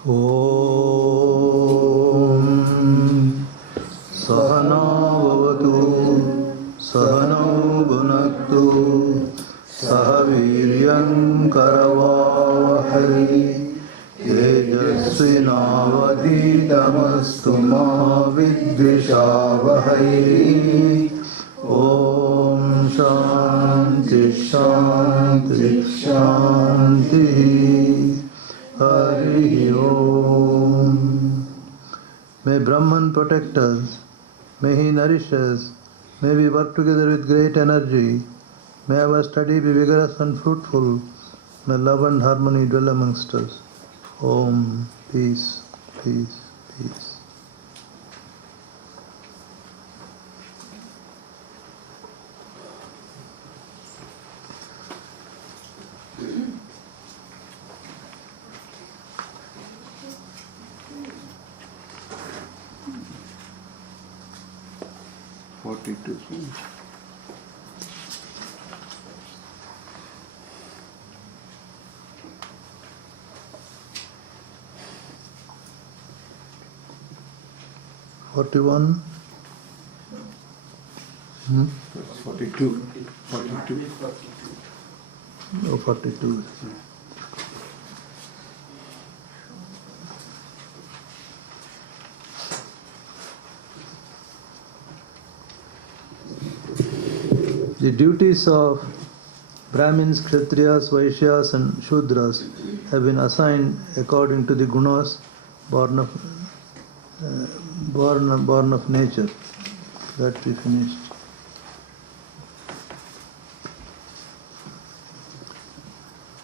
ॐ सहना भवतु सहनौ भुनक्तु सह वीर्यङ्करवावहै तेजस्विनावधीतमस्तु मा विद्विषावहै ॐ शान्ति शान्ति शान्तिः Hari Om. May Brahman protect us, may he nourish us, may we work together with great energy, may our study be vigorous and fruitful, may love and harmony dwell amongst us. Om. Peace, peace, peace. Forty-one. 42. Oh, 42. The duties of Brahmins, Kshatriyas, Vaishyas and Shudras have been assigned according to the gunas born of nature. That we finished.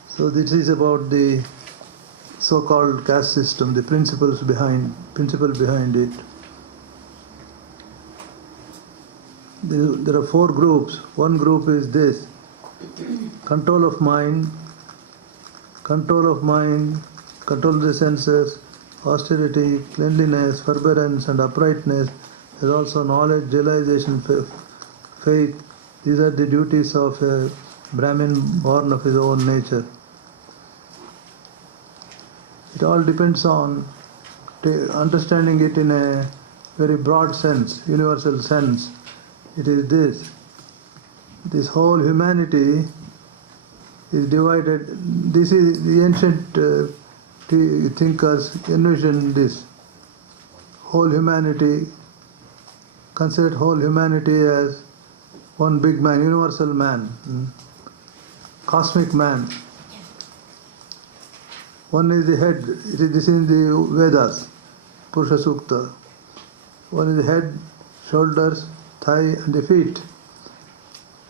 So this is about the so-called caste system, the principle behind it. There are four groups. One group is this: control of mind, control of the senses, austerity, cleanliness, forbearance and uprightness, and also knowledge, realization, faith. These are the duties of a Brahmin born of his own nature. It all depends on understanding it in a very broad sense, universal sense. It is this whole humanity is divided. This is the ancient thinkers envisioned this whole humanity, considered whole humanity as one big man, universal man, cosmic man. One is the head. This is in the Vedas, Purusha Sukta. One is the head, shoulders, thigh and the feet.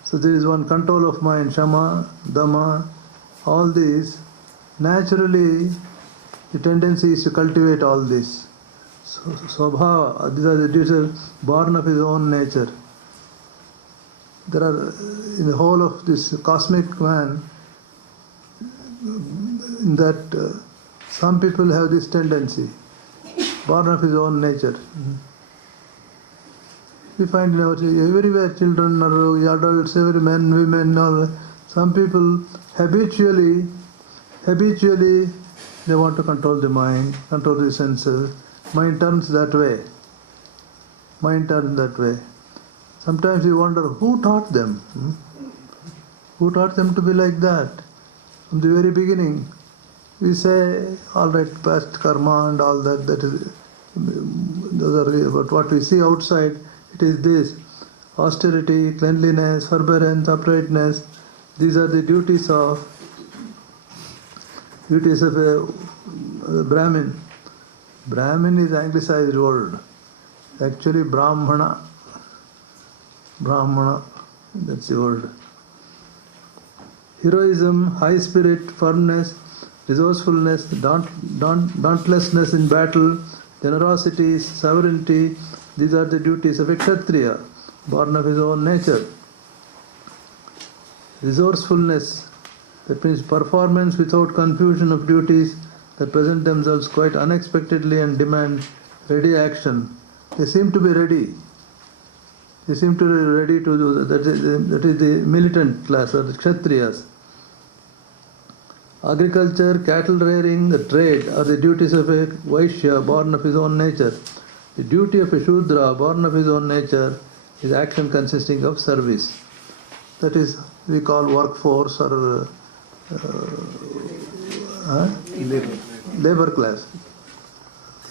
So there is one control of mind, Shama, Dhamma, all these. Naturally, the tendency is to cultivate all this. So, Swabhava, these are the duties born of his own nature. There are, in the whole of this cosmic man, that some people have this tendency, born of his own nature. We find in our everywhere children or adults, every men, women, all. Some people habitually they want to control the mind, control the senses. Mind turns that way. Sometimes you wonder who taught them. Who taught them to be like that? From the very beginning, we say, all right, past karma and all that. That is, those are. But what we see outside, it is this: austerity, cleanliness, forbearance, uprightness. These are the duties of a Brahmin. Brahmin is anglicized word. Actually, Brahmana. That's the word. Heroism, high spirit, firmness, resourcefulness, dauntlessness in battle, generosity, sovereignty. These are the duties of a Kshatriya, born of his own nature. Resourcefulness, that means performance without confusion of duties that present themselves quite unexpectedly and demand ready action. They seem to be ready. They seem to be ready to do that. That is the militant class, or the Kshatriyas. Agriculture, cattle rearing, the trade are the duties of a Vaishya born of his own nature. The duty of a Shudra born of his own nature is action consisting of service. That is, we call workforce or labor class.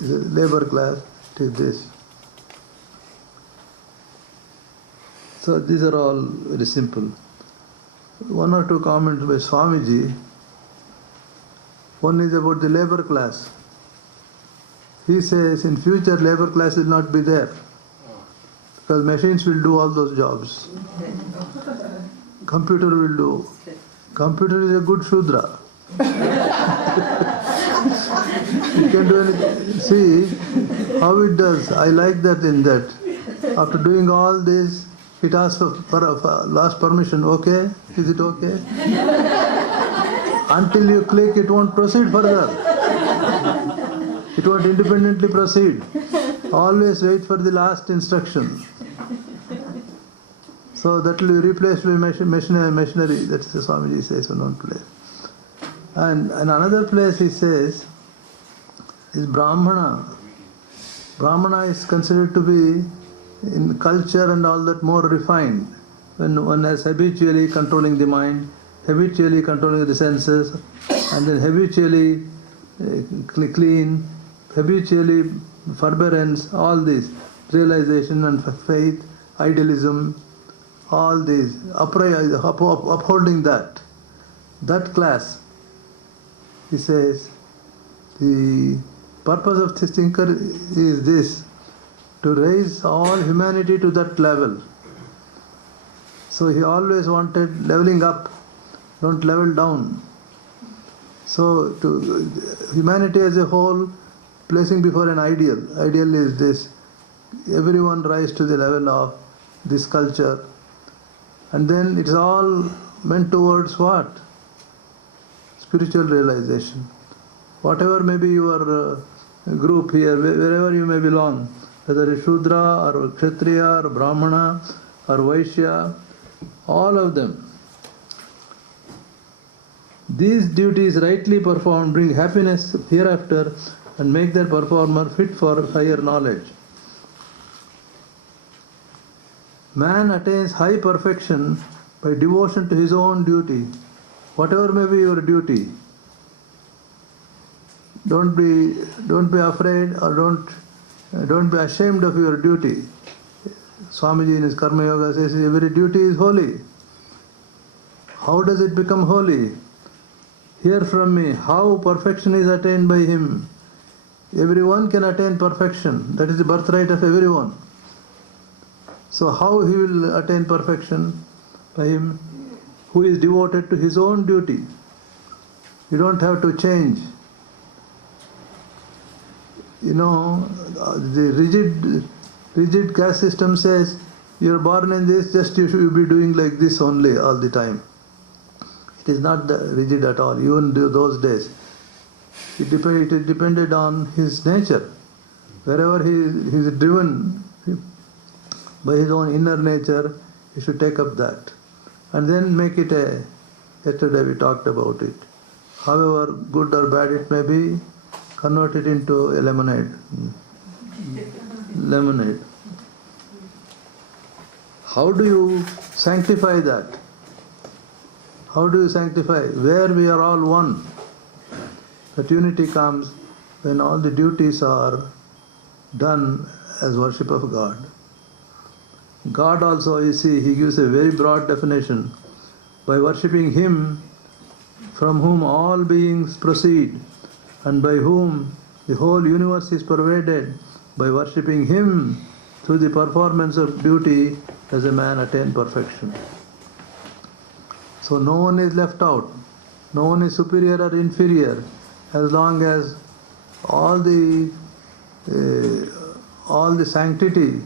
Labor class, it is this. So these are all very simple. One or two comments by Swamiji. One is about the labor class. He says in future labor class will not be there because machines will do all those jobs. Computer will do. Computer is a good Shudra. It can do anything. See how it does. I like that in that. After doing all this, it asks for last permission. Okay? Is it okay? Until you click, it won't proceed further. It won't independently proceed. Always wait for the last instruction. So that will be replaced by machinery. That's the Swamiji says in one place. And in another place he says, is Brahmana. Brahmana is considered to be in culture and all that more refined. When one is habitually controlling the mind, habitually controlling the senses, and then habitually clean, habitually forbearance, all this, realization and faith, idealism, all these, upholding that class, he says, the purpose of this thinker is this, to raise all humanity to that level. So he always wanted leveling up, don't level down. So to humanity as a whole, placing before an ideal. Ideal is this, everyone rise to the level of this culture. And then it's all meant towards what? Spiritual realization. Whatever may be your group here, wherever you may belong, whether it's Shudra or Kshatriya or Brahmana or Vaishya, all of them. These duties rightly performed bring happiness hereafter and make their performer fit for higher knowledge. Man attains high perfection by devotion to his own duty. Whatever may be your duty, don't be afraid or don't be ashamed of your duty. Swamiji in his Karma Yoga says every duty is holy. How does it become holy? Hear from me how perfection is attained by him. Everyone can attain perfection. That is the birthright of everyone. So how he will attain perfection? By him who is devoted to his own duty. You don't have to change. You know, the rigid caste system says you're born in this, just you should be doing like this only all the time. It is not rigid at all, even those days. It depended on his nature. Wherever he is driven by his own inner nature, he should take up that. And then make it yesterday we talked about it. However good or bad it may be, convert it into a lemonade. Lemonade. How do you sanctify that? How do you sanctify? Where we are all one. That unity comes when all the duties are done as worship of God. God also, you see, he gives a very broad definition. By worshipping him from whom all beings proceed and by whom the whole universe is pervaded, by worshipping him through the performance of duty does a man attain perfection. So no one is left out, no one is superior or inferior, as long as all the sanctity,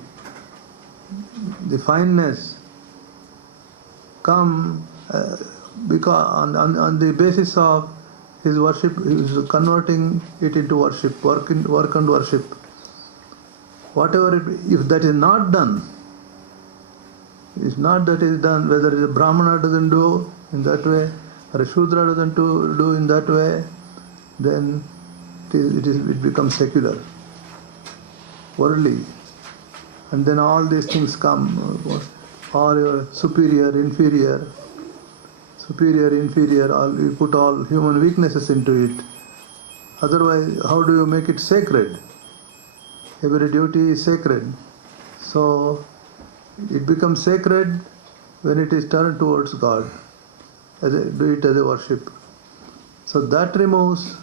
the fineness come because on the basis of his worship, he is converting it into worship, work and worship. Whatever if that is not done, if not that is done, whether the Brahmana doesn't do in that way, or a Shudra doesn't do in that way, then it becomes secular, worldly. And then all these things come, all your superior, inferior, all you put all human weaknesses into it. Otherwise, how do you make it sacred? Every duty is sacred. So it becomes sacred when it is turned towards God. Do it as a worship. So that removes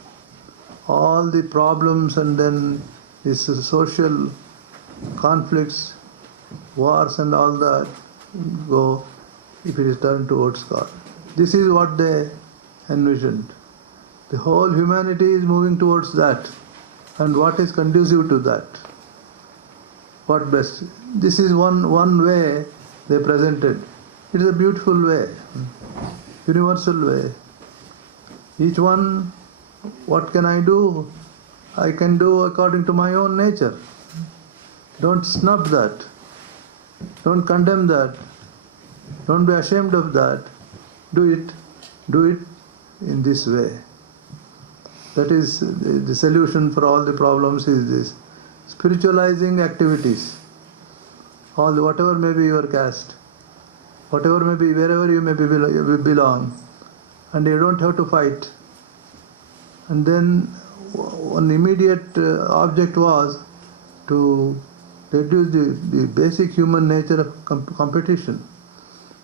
all the problems and then these social conflicts, wars and all that go if it is turned towards God. This is what they envisioned. The whole humanity is moving towards that. And what is conducive to that? What best? This is one way they presented. It is a beautiful way, universal way. Each one, what can I do? I can do according to my own nature. Don't snub that. Don't condemn that. Don't be ashamed of that. Do it in this way. That is the solution for all the problems is this. Spiritualizing activities. Whatever may be your caste, whatever may be, wherever you may belong, and you don't have to fight. And then one immediate object was to reduce the basic human nature of competition.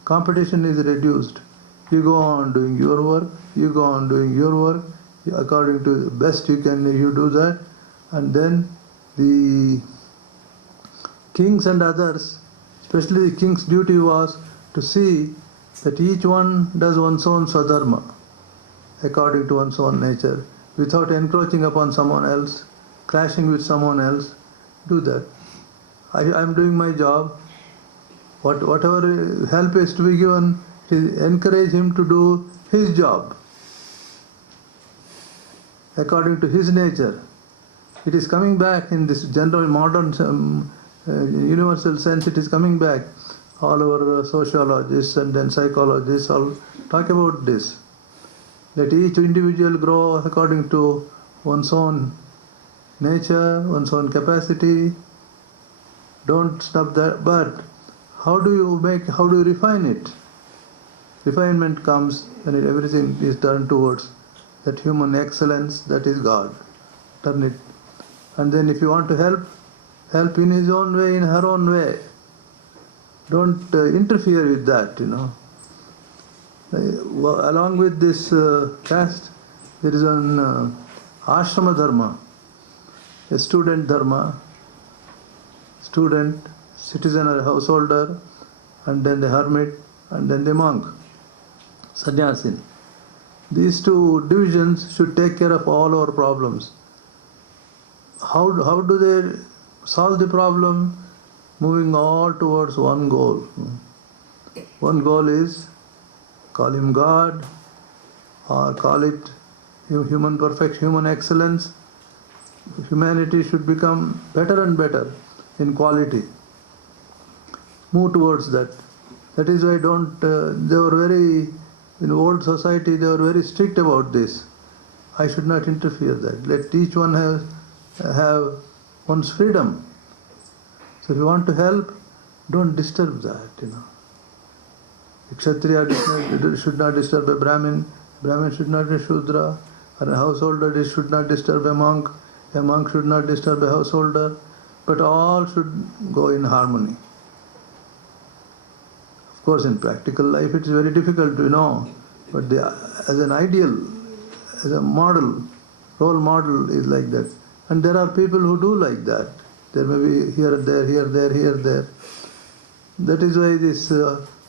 Competition is reduced. You go on doing your work, according to the best you can, you do that, and then the kings and others, especially the king's duty was to see that each one does one's own swadharma, according to one's own nature, without encroaching upon someone else, clashing with someone else. Do that. I am doing my job. Whatever help is to be given, encourage him to do his job according to his nature. It is coming back in this general modern universal sense. It is coming back. All our sociologists and then psychologists all talk about this. Let each individual grow according to one's own nature, one's own capacity. Don't stop that. But how do you refine it? Refinement comes when everything is turned towards that human excellence, that is God. Turn it. And then if you want to help in his own way, in her own way. Don't interfere with that, Along with this caste, there is an ashrama dharma, a student dharma, student, citizen or householder, and then the hermit, and then the monk, sannyasin. These two divisions should take care of all our problems. How do they solve the problem? Moving all towards one goal. One goal is call him God, or call it human perfection, human excellence. Humanity should become better and better in quality. Move towards that. That is why they were very, in old society, they were very strict about this. I should not interfere that. Let each one have one's freedom. So if you want to help, don't disturb that, A Kshatriya should not disturb a Brahmin should not be Shudra, or a householder should not disturb a monk should not disturb a householder, but all should go in harmony. Of course, in practical life it is very difficult to know, but as an ideal, as a model, role model is like that. And there are people who do like that. There may be here, there. That is why this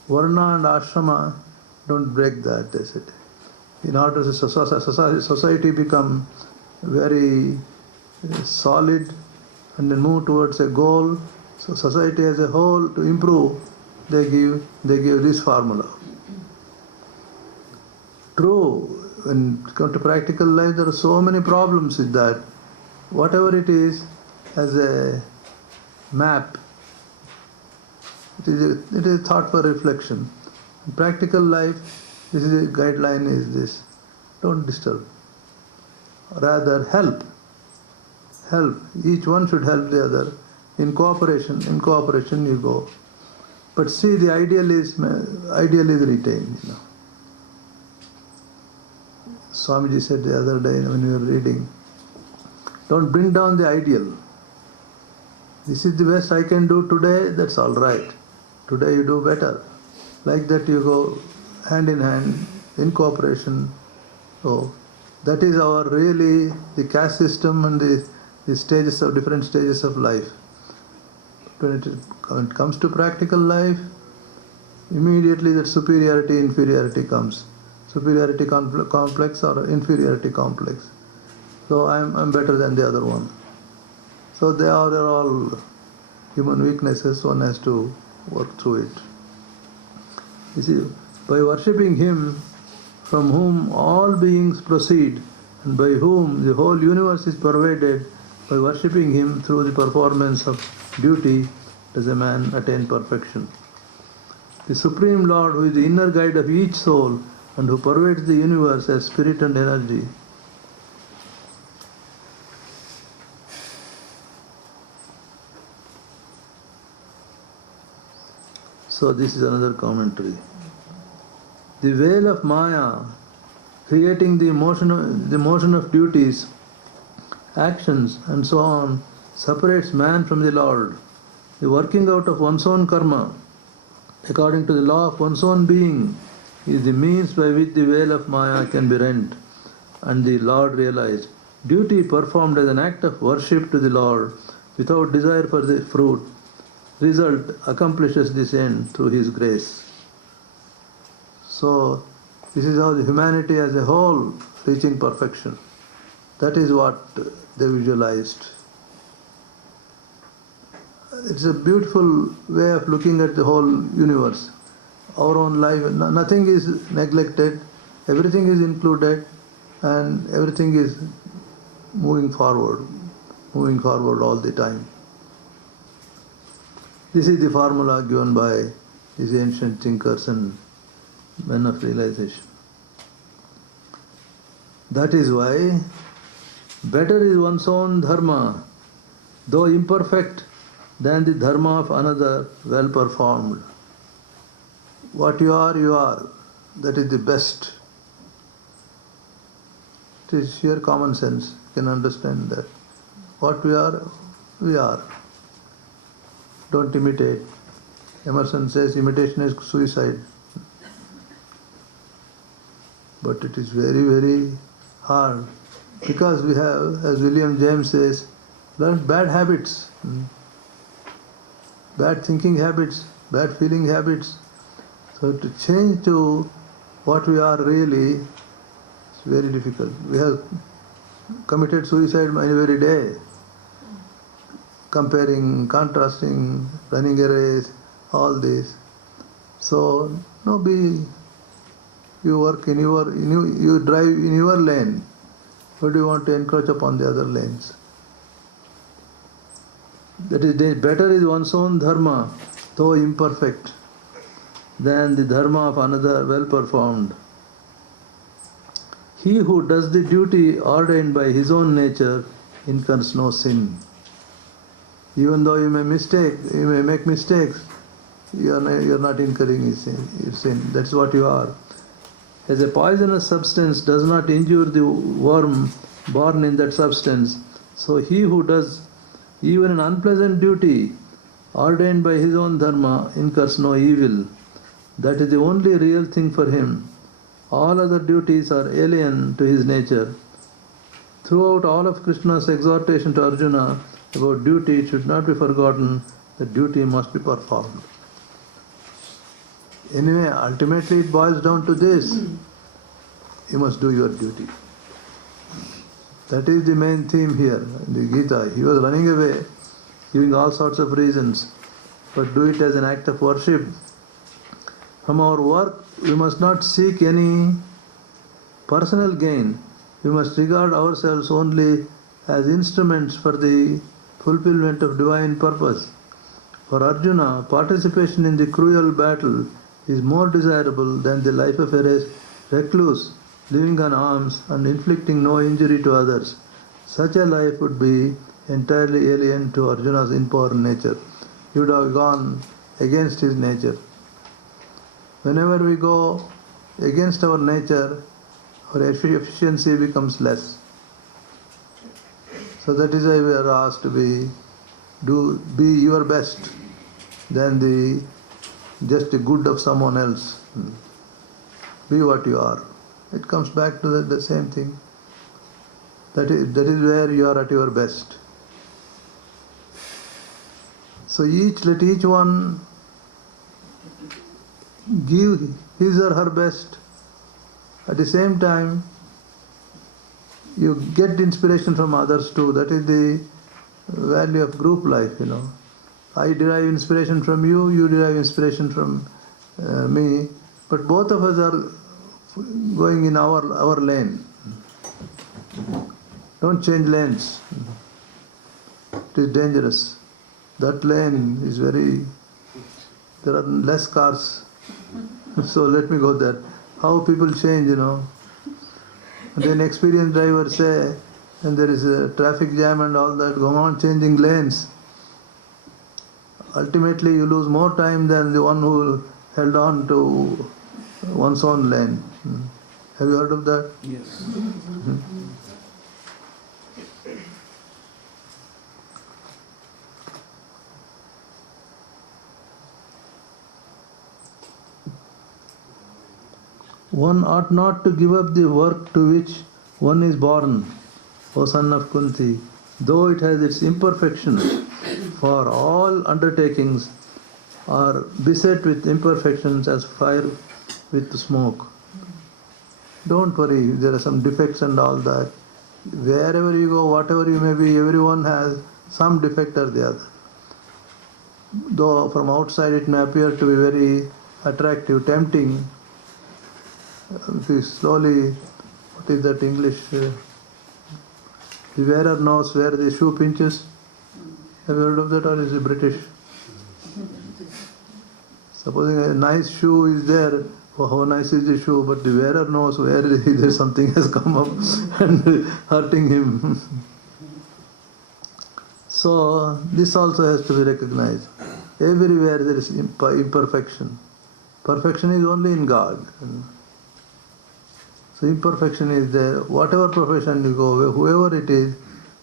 Varna and Ashrama don't break that, they said. In order to society become very solid and then move towards a goal, so society as a whole to improve, they give this formula. True, when it comes to practical life, there are so many problems with that. Whatever it is, as a map, it is a thought for reflection. In practical life, This is the guideline is this. Don't disturb. Rather help. Help. Each one should help the other. In cooperation you go. But see, the ideal is retained. Swamiji said the other day when we were reading, don't bring down the ideal. This is the best I can do today, that's all right. Today you do better. Like that you go hand in hand, in cooperation. So that is our really the caste system and the stages of different stages of life. When it comes to practical life, immediately that superiority, inferiority comes. Superiority complex or inferiority complex. So I'm better than the other one. So they are all human weaknesses, one has to work through it. You see, by worshipping Him from whom all beings proceed and by whom the whole universe is pervaded, by worshipping Him through the performance of duty does a man attain perfection. The Supreme Lord, who is the inner guide of each soul and who pervades the universe as spirit and energy, so this is another commentary. The veil of Maya, creating the motion of duties, actions and so on, separates man from the Lord. The working out of one's own karma, according to the law of one's own being, is the means by which the veil of Maya can be rent and the Lord realized. Duty performed as an act of worship to the Lord without desire for the fruit, result accomplishes this end through His grace. So this is how the humanity as a whole reaching perfection. That is what they visualized. It's a beautiful way of looking at the whole universe. Our own life, nothing is neglected, everything is included, and everything is moving forward all the time. This is the formula given by these ancient thinkers and men of realization. That is why better is one's own dharma, though imperfect, than the dharma of another well performed. What you are. That is the best. It is sheer common sense. You can understand that. What we are. Don't imitate. Emerson says imitation is suicide. But it is very, very hard. Because we have, as William James says, learned bad habits. Bad thinking habits, bad feeling habits. So to change to what we are really, it's very difficult. We have committed suicide every day. Comparing, contrasting, running a race, all this. So, you work in you drive in your lane. Why do you want to encroach upon the other lanes? That is, better is one's own dharma, though imperfect, than the dharma of another well performed. He who does the duty ordained by his own nature incurs no sin. Even though you may make mistakes, you are not incurring sin. That's what you are. As a poisonous substance does not injure the worm born in that substance, so he who does even an unpleasant duty ordained by his own dharma incurs no evil. That is the only real thing for him. All other duties are alien to his nature. Throughout all of Krishna's exhortation to Arjuna about duty, it should not be forgotten that duty must be performed. Anyway, ultimately it boils down to this. You must do your duty. That is the main theme here in the Gita. He was running away, giving all sorts of reasons, but do it as an act of worship. From our work, we must not seek any personal gain. We must regard ourselves only as instruments for the fulfillment of divine purpose. For Arjuna, participation in the cruel battle is more desirable than the life of a recluse, living on alms and inflicting no injury to others. Such a life would be entirely alien to Arjuna's inborn nature. He would have gone against his nature. Whenever we go against our nature, our efficiency becomes less. So that is why we are asked to be your best than just the good of someone else. Be what you are. It comes back to the same thing. That is where you are at your best. So let each one give his or her best. At the same time, you get inspiration from others too. That is the value of group life, I derive inspiration from you, you derive inspiration from me, but both of us are going in our lane. Don't change lanes. It is dangerous. That lane is there are less cars. So let me go there. How people change, Then experienced drivers say, and there is a traffic jam and all that, go on changing lanes. Ultimately, you lose more time than the one who held on to one's own lane. Have you heard of that? Yes. One ought not to give up the work to which one is born, O son of Kunti, though it has its imperfections, for all undertakings are beset with imperfections as fire with smoke. Don't worry, there are some defects and all that. Wherever you go, whatever you may be, everyone has some defect or the other. Though from outside it may appear to be very attractive, tempting, if you slowly, what is that English? The wearer knows where the shoe pinches. Have you heard of that, or is it British? Supposing a nice shoe is there, oh, how nice is the shoe, but the wearer knows where there's something has come up and hurting him. So this also has to be recognized. Everywhere there is imperfection. Perfection is only in God. So imperfection is there. Whatever profession you go, whoever it is,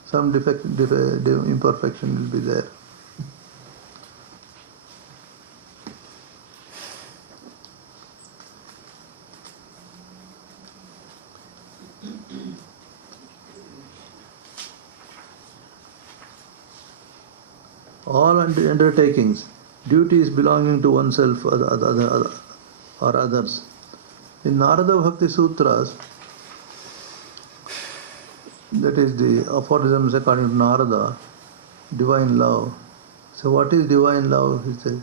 some imperfection will be there. All undertakings, duties belonging to oneself or others. In Narada Bhakti Sutras, that is the aphorisms according to Narada, divine love. So what is divine love? He says,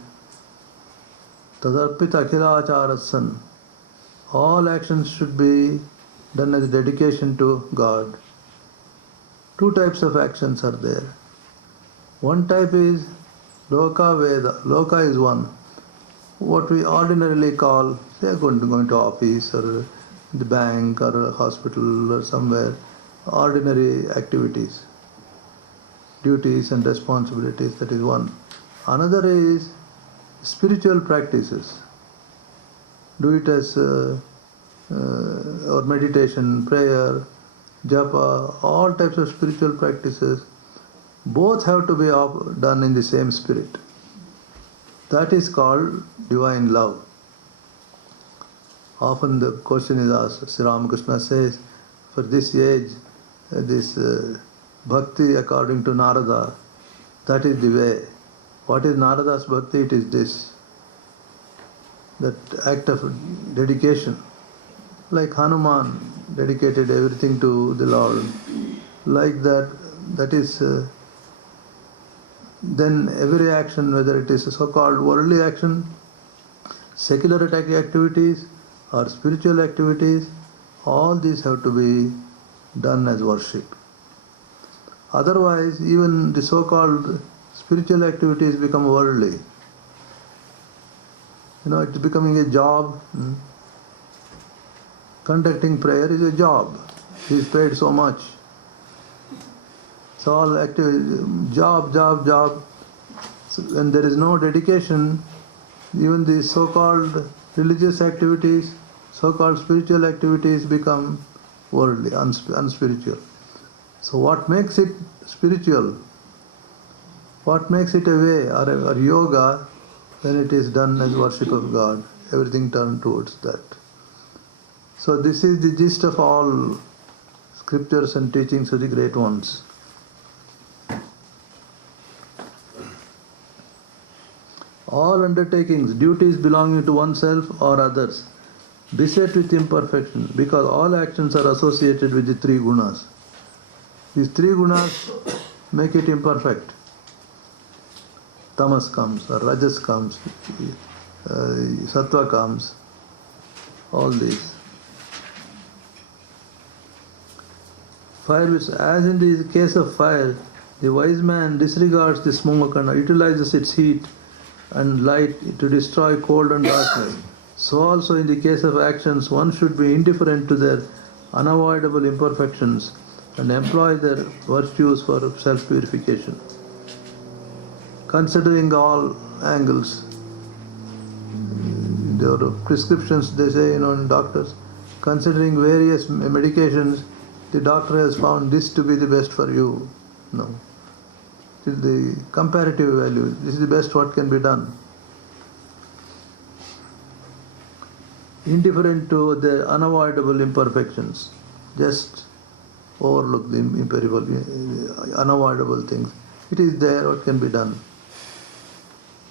Tadarpita Akhilacharasan. All actions should be done as dedication to God. Two types of actions are there. One type is Loka Veda. Loka is one. What we ordinarily call, say, going to office or the bank or a hospital or somewhere, ordinary activities, duties and responsibilities, that is one. Another is spiritual practices. Do it as or meditation, prayer, japa, all types of spiritual practices. Both have to be done in the same spirit. That is called divine love. Often the question is asked, Sri Ramakrishna says, for this age, this bhakti according to Narada, that is the way. What is Narada's bhakti? It is this. That act of dedication. Like Hanuman dedicated everything to the Lord. Like that is then every action, whether it is a so-called worldly action, secular activities or spiritual activities, all these have to be done as worship. Otherwise, even the so-called spiritual activities become worldly. It's becoming a job. Conducting prayer is a job. He is paid so much. It's all active, job. So when there is no dedication, even these so-called religious activities, so-called spiritual activities become worldly, unspiritual. So what makes it spiritual? What makes it a way or yoga when it is done as worship of God? Everything turned towards that. So this is the gist of all scriptures and teachings of the great ones. All undertakings, duties belonging to oneself or others, beset with imperfection, because all actions are associated with the three gunas. These three gunas make it imperfect. Tamas comes, or Rajas comes, Sattva comes, all these. Fire, as in the case of fire, the wise man disregards the smoke and utilizes its heat and light to destroy cold and darkness. So also in the case of actions, one should be indifferent to their unavoidable imperfections and employ their virtues for self-purification. Considering all angles, there are prescriptions, they say, in doctors, considering various medications, the doctor has found this to be the best for you. No. It is the comparative value. This is the best what can be done. Indifferent to the unavoidable imperfections. Just overlook the unavoidable things. It is there, what can be done.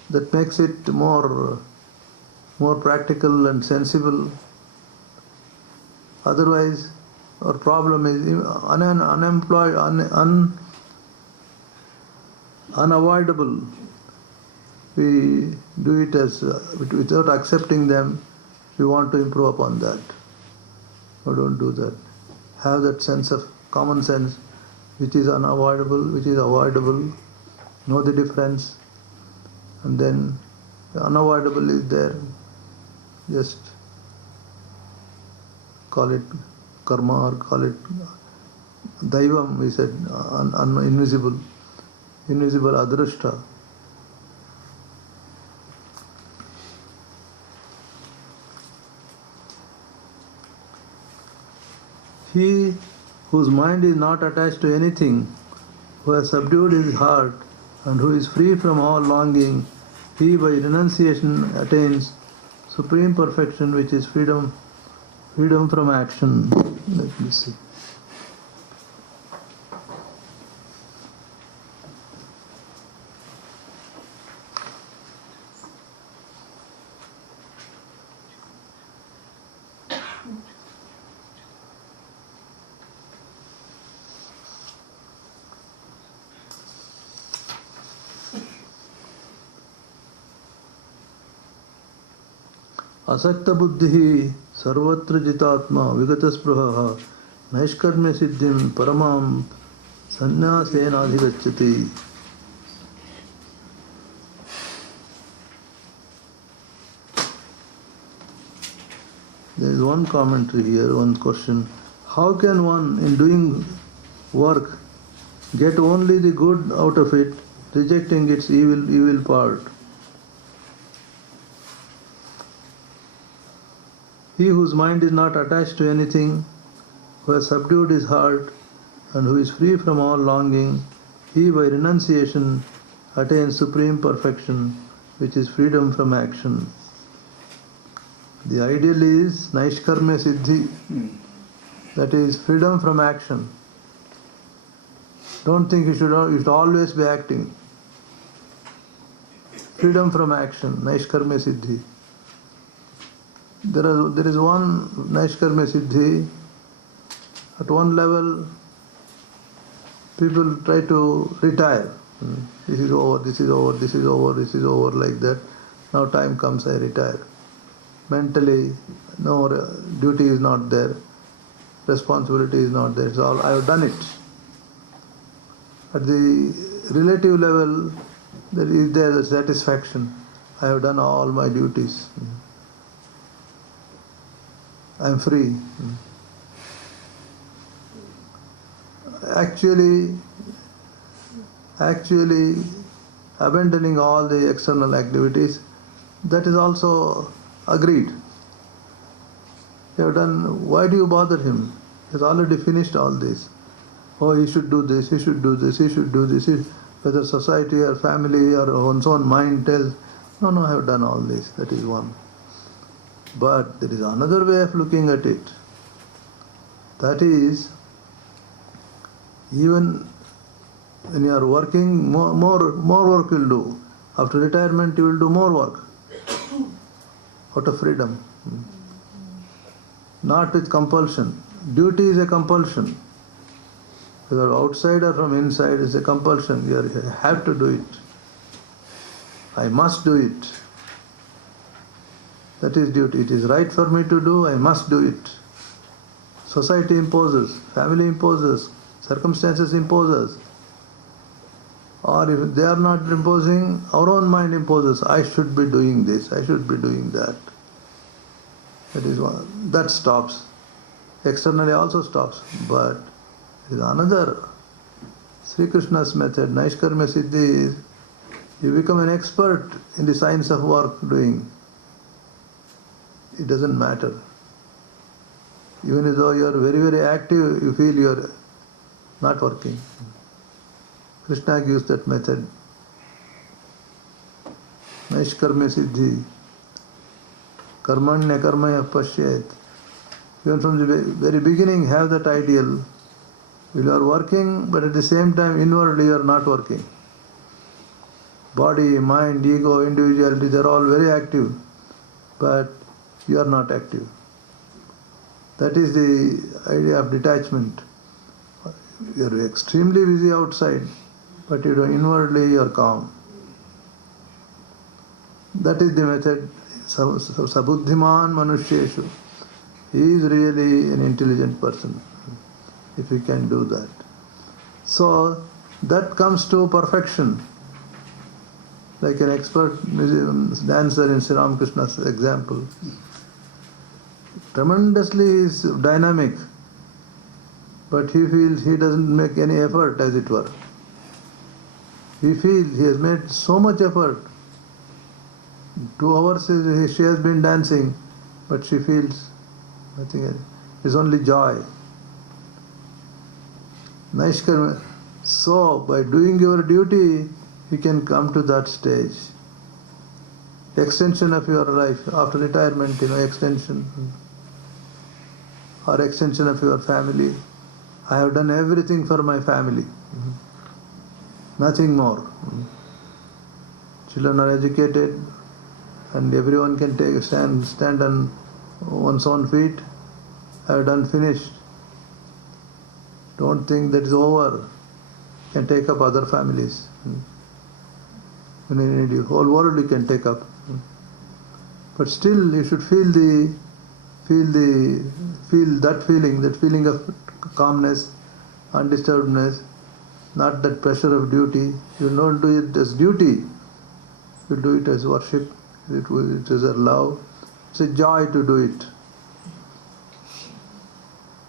That makes it more practical and sensible. Otherwise, our problem is unavoidable. We do it as without accepting them. We want to improve upon that. No, don't do that. Have that sense of common sense, which is unavoidable, which is avoidable. Know the difference, and then the unavoidable is there. Just call it karma or call it daivam. We said invisible adrushta. He whose mind is not attached to anything, who has subdued his heart, and who is free from all longing, he by renunciation attains supreme perfection, which is freedom from action. Let me see. असक्त बुद्धि सर्वत्र जितात्मा विगत स्पृहः नैष्कर्म्य सिद्धिं परमां संन्यासेनाधिगच्छति. There is one commentary here, one question. How can one, in doing work, get only the good out of it, rejecting its evil part? He whose mind is not attached to anything, who has subdued his heart, and who is free from all longing, he by renunciation attains supreme perfection, which is freedom from action. The ideal is Naishkarmya Siddhi, that is freedom from action. Don't think you should always be acting. Freedom from action, Naishkarmya Siddhi. There is one Naishkarmya Siddhi. At one level, people try to retire. This is over, this is over, this is over, this is over, like that. Now time comes, I retire. Mentally, no duty is not there, responsibility is not there. It's all, I have done it. At the relative level, there is the satisfaction. I have done all my duties. I am free. Actually abandoning all the external activities, that is also agreed. You have done, why do you bother him? He has already finished all this. Oh, he should do this, he should do this, he should do this. Whether society or family or one's own mind tells, no, I have done all this. That is one. But there is another way of looking at it. That is, even when you are working, more work you will do. After retirement, you will do more work out of freedom, not with compulsion. Duty is a compulsion. Whether outside or from inside, is a compulsion. You have to do it. I must do it. That is duty. It is right for me to do, I must do it. Society imposes, family imposes, circumstances imposes. Or if they are not imposing, our own mind imposes, I should be doing this, I should be doing that. That is one. That stops. Externally also stops. But there is another. Sri Krishna's method, Naishkarmya Siddhi, is you become an expert in the science of work doing. It doesn't matter. Even though you are very, very active, you feel you are not working. Krishna gives that method. Naishkarmya Siddhi. Karmanya karmaya pashyet. Even from the very beginning, have that ideal. You are working, but at the same time, inwardly you are not working. Body, mind, ego, individuality, they are all very active, but you are not active. That is the idea of detachment. You are extremely busy outside, but you know inwardly you are calm. That is the method. Sabuddhiman Manusheshu. He is really an intelligent person, if he can do that. So that comes to perfection. Like an expert dancer in Sri Ramakrishna's example. Tremendously is dynamic, but he feels he doesn't make any effort, as it were. He feels he has made so much effort. 2 hours she has been dancing, but she feels nothing else. It's only joy. Naishkarma. So, by doing your duty, you can come to that stage. Extension of your life after retirement, extension. Or extension of your family. I have done everything for my family. Nothing more. Children are educated and everyone can stand on one's own feet. I have done finished. Don't think that is over. You can take up other families. When you need you, whole world you can take up. But still you should feel that feeling of calmness, undisturbedness, not that pressure of duty. You don't do it as duty. You do it as worship. It is a love. It's a joy to do it.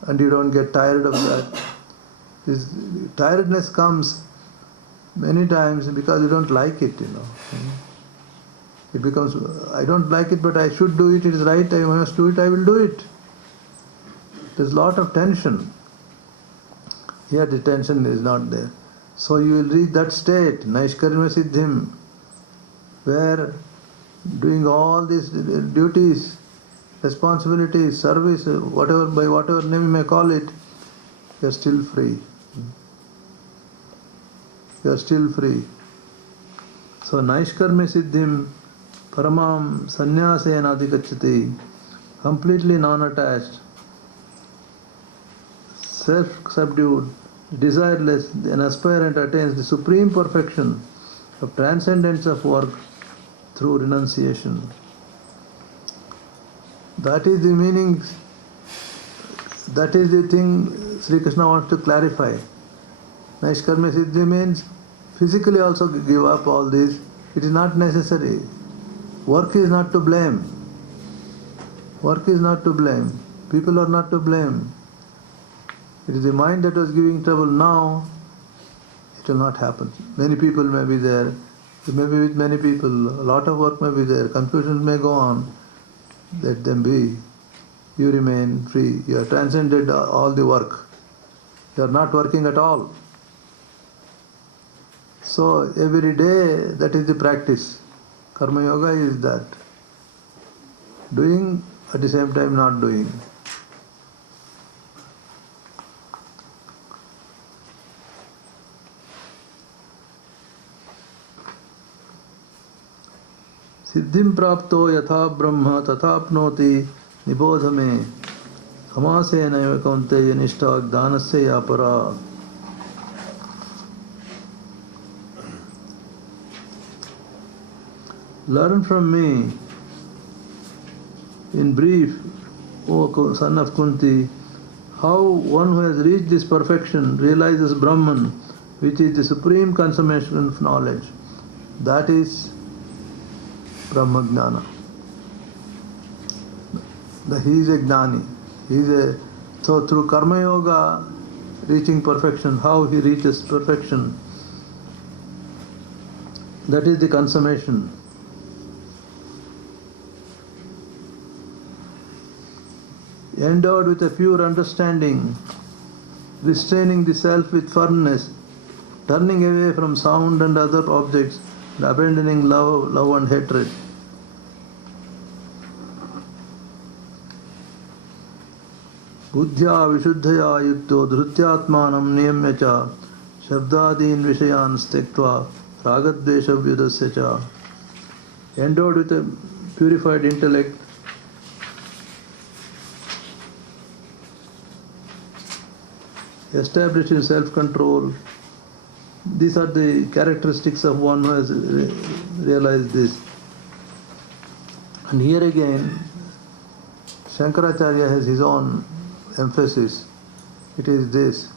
And you don't get tired of that. This tiredness comes many times because you don't like it, It becomes, I don't like it, but I should do it. It is right. I must do it. I will do it. There's a lot of tension. Here the tension is not there. So you will reach that state, Naishkarmya Siddhim, where doing all these duties, responsibilities, service, by whatever name you may call it, you are still free. You are still free. So Naishkarmya Siddhim Paramam Sannyasena Adhikachyati, completely non-attached, self-subdued, desireless, an aspirant attains the supreme perfection of transcendence of work through renunciation. That is the meaning, that is the thing Sri Krishna wants to clarify. Naishkarmya Siddhi means physically also give up all this. It is not necessary. Work is not to blame. Work is not to blame. People are not to blame. It is the mind that was giving trouble. Now it will not happen. Many people may be there. You may be with many people. A lot of work may be there. Confusion may go on. Let them be. You remain free. You have transcended all the work. You are not working at all. So every day that is the practice. Karma yoga is that. Doing at the same time not doing. सिद्धिं प्राप्तो यथा ब्रह्म तथाप्नोति निबोध में समासेन एव कौन्तेय निष्ठा ज्ञानस्य या परा. Learn from me in brief, O son of Kunti, how one who has reached this perfection realizes Brahman, which is the supreme consummation of knowledge. That is Brahma Jnana. He is a Jnani. So through Karma Yoga, reaching perfection, how he reaches perfection, that is the consummation. Endowed with a pure understanding, restraining the self with firmness, turning away from sound and other objects, and abandoning love and hatred. Buddhya vishuddhaya yukto dhrutyatmanam niyamya cha shabdadin vishayan stektva ragadvesha vyudasya cha. Endowed with a purified intellect, established in self-control. These are the characteristics of one who has realized this. And here again, Shankaracharya has his own emphasis. It is this: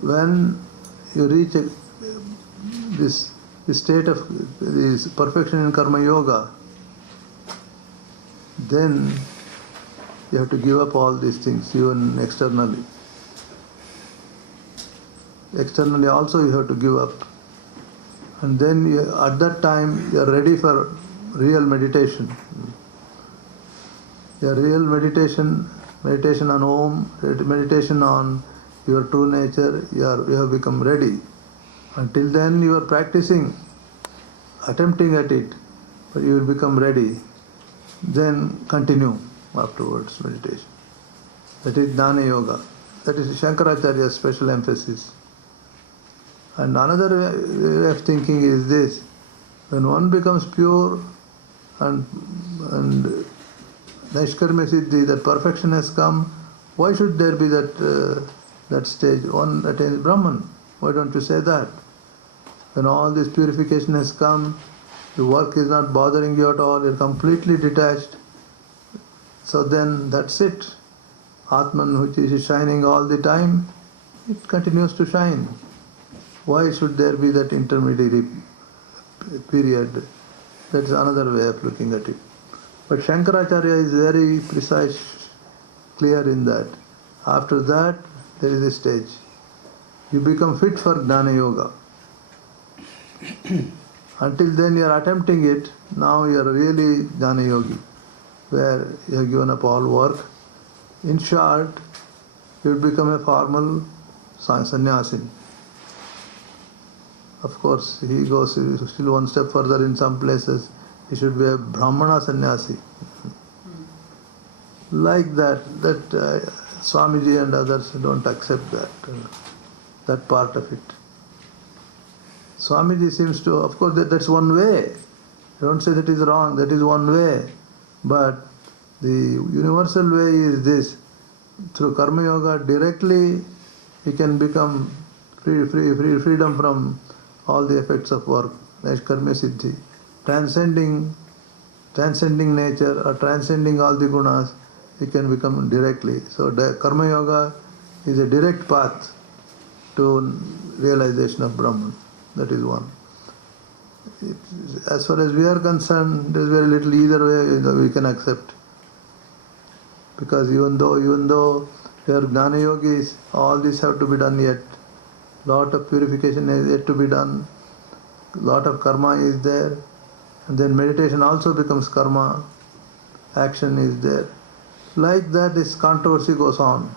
when you reach this state of this perfection in Karma Yoga, then you have to give up all these things, even externally. Externally also you have to give up. And then at that time you are ready for real meditation. Your real meditation on Om, meditation on your true nature, you have become ready. Until then you are practicing, attempting at it, but you will become ready. Then continue afterwards meditation. That is Jnana Yoga. That is Shankaracharya's special emphasis. And another way of thinking is this: when one becomes pure and Naishkarmya Siddhi, that perfection has come, why should there be that stage? One attains Brahman. Why don't you say that? When all this purification has come, the work is not bothering you at all, you're completely detached. So then that's it. Atman, which is shining all the time, it continues to shine. Why should there be that intermediary period? That's another way of looking at it. But Shankaracharya is very precise, clear in that. After that, there is a stage. You become fit for Jnana Yoga. Until then you are attempting it, now you are really Jnana Yogi, where you have given up all work. In short, you become a formal sannyasin. Of course, he goes still one step further in some places. He should be a Brahmana sannyasi. Like that Swamiji and others don't accept that part of it. Swamiji seems to, of course, that's one way. I don't say that is wrong, that is one way. But the universal way is this: through Karma Yoga, directly he can become freedom from all the effects of work, Naishkarmya Siddhi, transcending nature or transcending all the gunas, he can become directly. So Karma Yoga is a direct path to realization of Brahman. That is one. As far as we are concerned, there is very little either way we can accept. Because even though you are Jnana Yogis, all this have to be done yet. Lot of purification is yet to be done. Lot of karma is there. And then meditation also becomes karma. Action is there. Like that, this controversy goes on.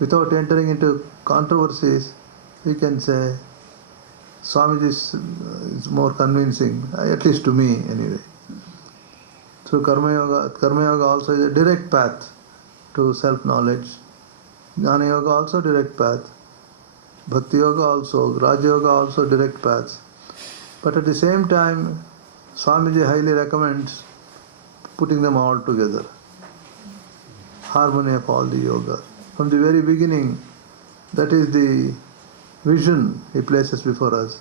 Without entering into controversies, we can say Swamiji is more convincing, at least to me anyway. So Karma Yoga also is a direct path to self-knowledge. Jnana Yoga also direct path. Bhakti Yoga also, Raja Yoga also direct paths. But at the same time, Swamiji highly recommends putting them all together. Harmony of all the yoga. From the very beginning, that is the vision he places before us.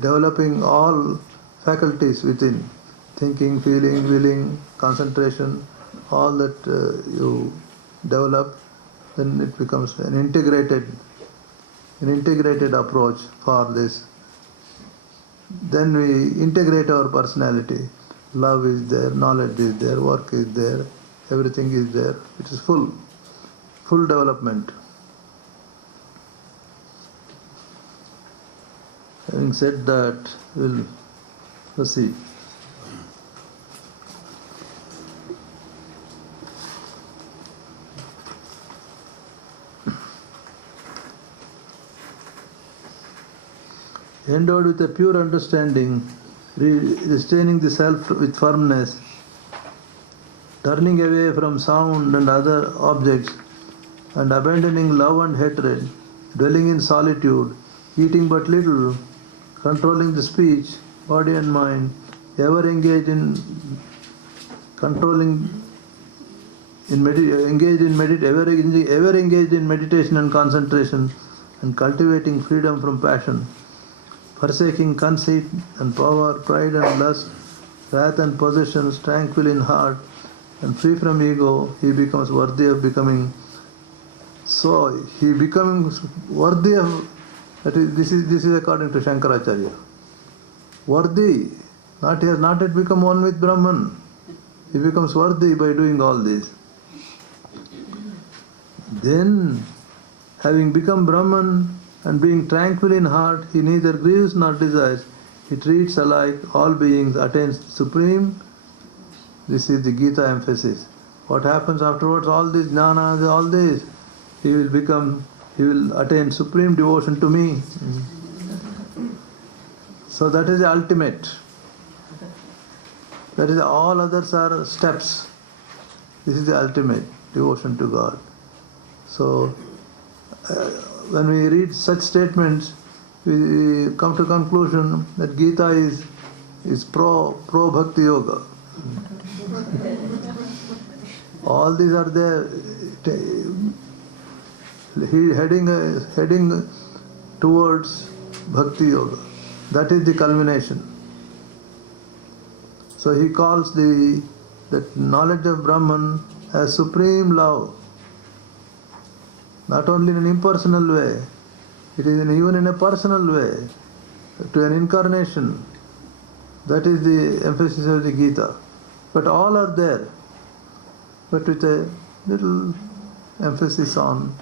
Developing all faculties within, thinking, feeling, willing, concentration, all that you develop, then it becomes an integrated approach for this. Then we integrate our personality. Love is there, knowledge is there, work is there, everything is there. It is full development. Having said that, we'll proceed. Endowed with a pure understanding, restraining the self with firmness, turning away from sound and other objects, and abandoning love and hatred, dwelling in solitude, eating but little, controlling the speech, body and mind, ever engaged in meditation and concentration, and cultivating freedom from passion, forsaking conceit and power, pride and lust, wrath and possessions, tranquil in heart, and free from ego, he becomes worthy of becoming. So he becomes worthy of. This is according to Shankaracharya. Worthy, he has not yet become one with Brahman. He becomes worthy by doing all this. Then, having become Brahman and being tranquil in heart, he neither grieves nor desires. He treats alike all beings, attains supreme. This is the Gita emphasis. What happens afterwards? All this jnana, all this, he will attain supreme devotion to me. So that is the ultimate. That is, all others are steps. This is the ultimate devotion to God. So when we read such statements, we come to conclusion that Gita is pro bhakti yoga. All these are there. He heading towards bhakti yoga. That is the culmination. So he calls that knowledge of Brahman as supreme love. Not only in an impersonal way, it is even in a personal way, to an incarnation. That is the emphasis of the Gita. But all are there, but with a little emphasis on,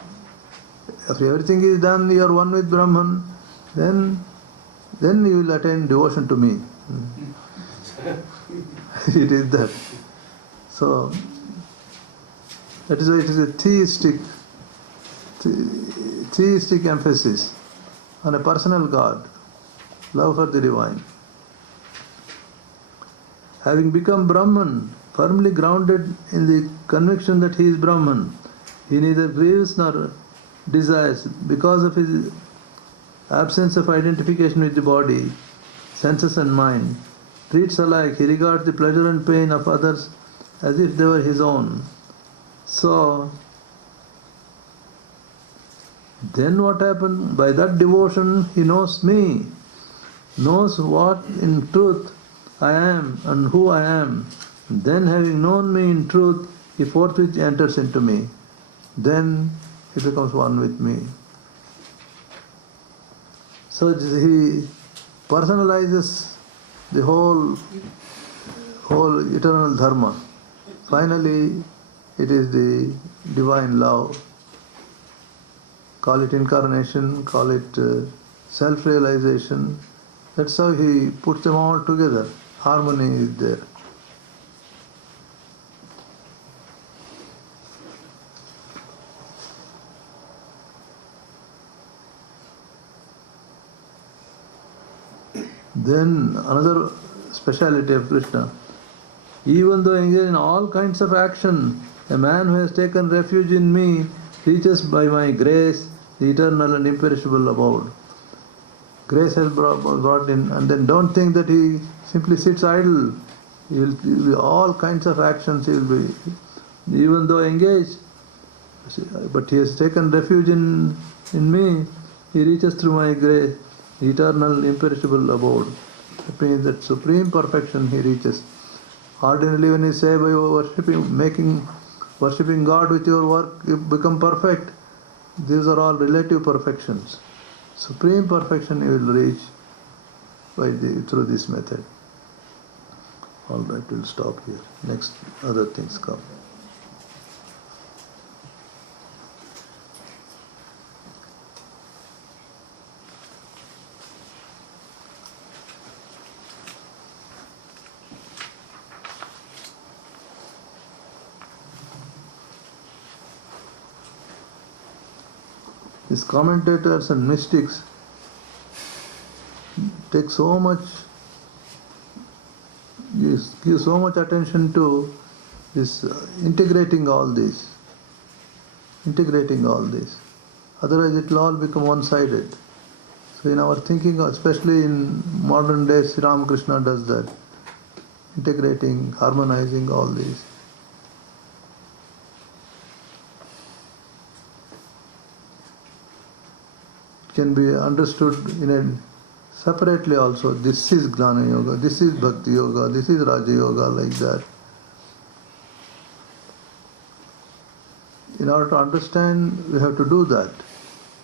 if everything is done, you are one with Brahman, then you will attain devotion to me. It is that. So, that is why it is a theistic emphasis on a personal God, love for the divine. Having become Brahman, firmly grounded in the conviction that he is Brahman, he neither grieves nor desires because of his absence of identification with the body, senses and mind. Treats alike, he regards the pleasure and pain of others as if they were his own. So, then what happened? By that devotion, he knows me, knows what in truth I am and who I am. Then, having known me in truth, he forthwith enters into me. Then he becomes one with me. So he personalizes the whole eternal dharma. finally it is the divine love. Call it incarnation, call it self-realization. That's how he puts them all together. Harmony is there. Then another speciality of Krishna, even though engaged in all kinds of action, a man who has taken refuge in me reaches by my grace the eternal and imperishable abode. Grace has brought in, and then don't think that he simply sits idle. He will be all kinds of actions, he will be, even though engaged, but he has taken refuge in me, he reaches through my grace eternal imperishable abode. That means that supreme perfection he reaches. Ordinarily when you say by worshipping God with your work you become perfect, these are all relative perfections. Supreme perfection you will reach through this method. Alright, we'll stop here. Next other things come. These commentators and mystics take so much, give so much attention to this integrating all this. Otherwise it will all become one-sided. So in our thinking, especially in modern days, Sri Ramakrishna does that. Integrating, harmonizing all these. Can be understood in a separately also. This is Gnana Yoga, this is Bhakti Yoga, this is Raja Yoga, like that. In order to understand, we have to do that.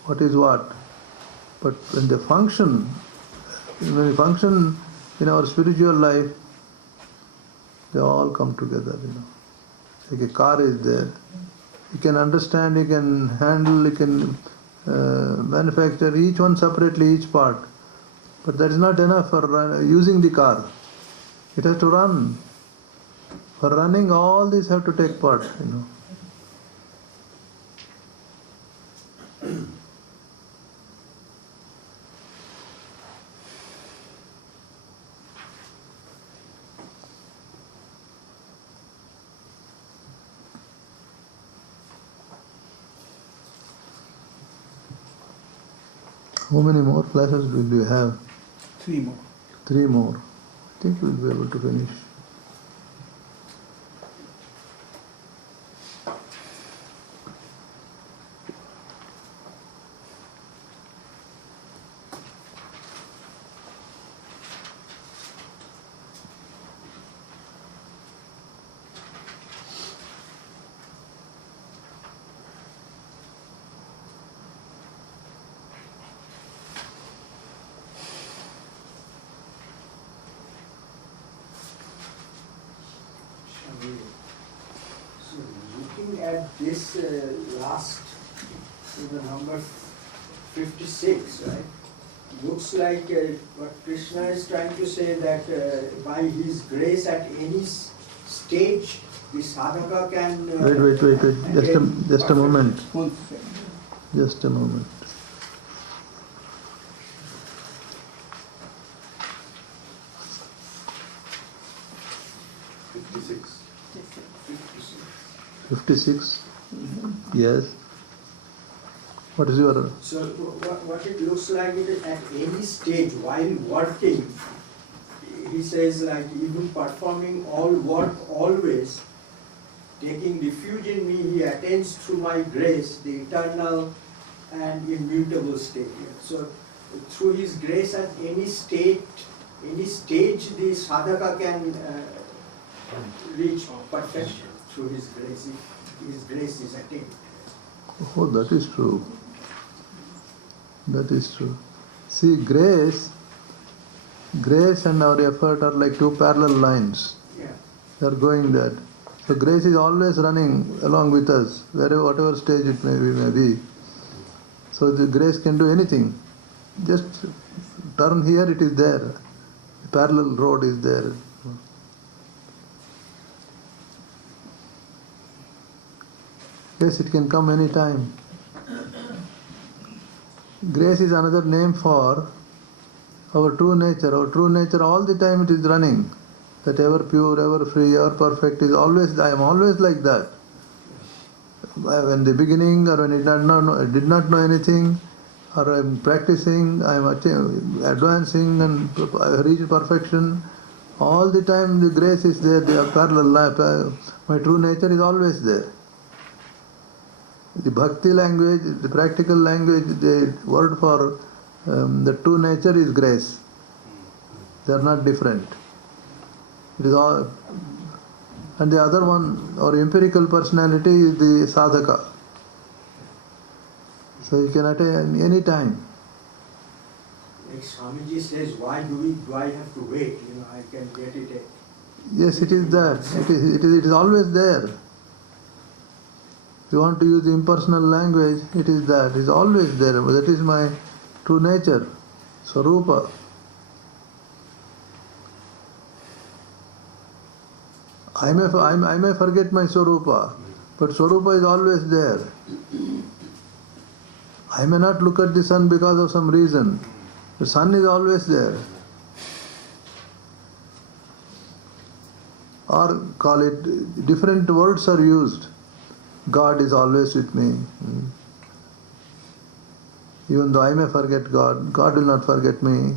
What is what? But when we function in our spiritual life, they all come together, Like a car is there. You can understand, you can handle, you can manufacture each one separately, each part. But that is not enough for using the car. It has to run. For running, all these have to take part, How many more classes will we have? 3 more. 3 more. I think we'll be able to finish. So looking at this last, number 56, right? Looks like what Krishna is trying to say, that by his grace at any stage, the sadhaka can... Wait. Just a moment. 1 second. Just a moment. Fifty-six. 56? Yes. What is your... So what it looks like is at any stage while working, he says, like even performing all work always, taking refuge in me, he attains through my grace the eternal and immutable state. So through his grace at any stage, the sadhaka can reach perfection through his grace, if his grace is attained. Oh, that is true. That is true. See, grace and our effort are like two parallel lines. Yeah. They are going there. So grace is always running along with us, wherever, whatever stage it may be. So the grace can do anything. Just turn here, it is there. The parallel road is there. Yes, it can come any time. Grace is another name for our true nature. Our true nature all the time it is running. That ever pure, ever free, ever perfect is always, I am always like that. When the beginning or when I did not know anything, or I am practicing, I am advancing and I have reached perfection, all the time the grace is there, the parallel life, my true nature is always there. The bhakti language, the practical language, the word for the true nature is grace. They are not different. It is all, and the other one, or empirical personality, is the sadhaka. So you can attain any time. Like Swamiji says, why do I have to wait? I can get it. Yes, it is that. It is always there. If you want to use the impersonal language, it is that. It is always there. That is my true nature, Swarupa. I may forget my Swarupa, but Swarupa is always there. I may not look at the sun because of some reason. The sun is always there. Or call it, different words are used. God is always with me. Even though I may forget God, God will not forget me.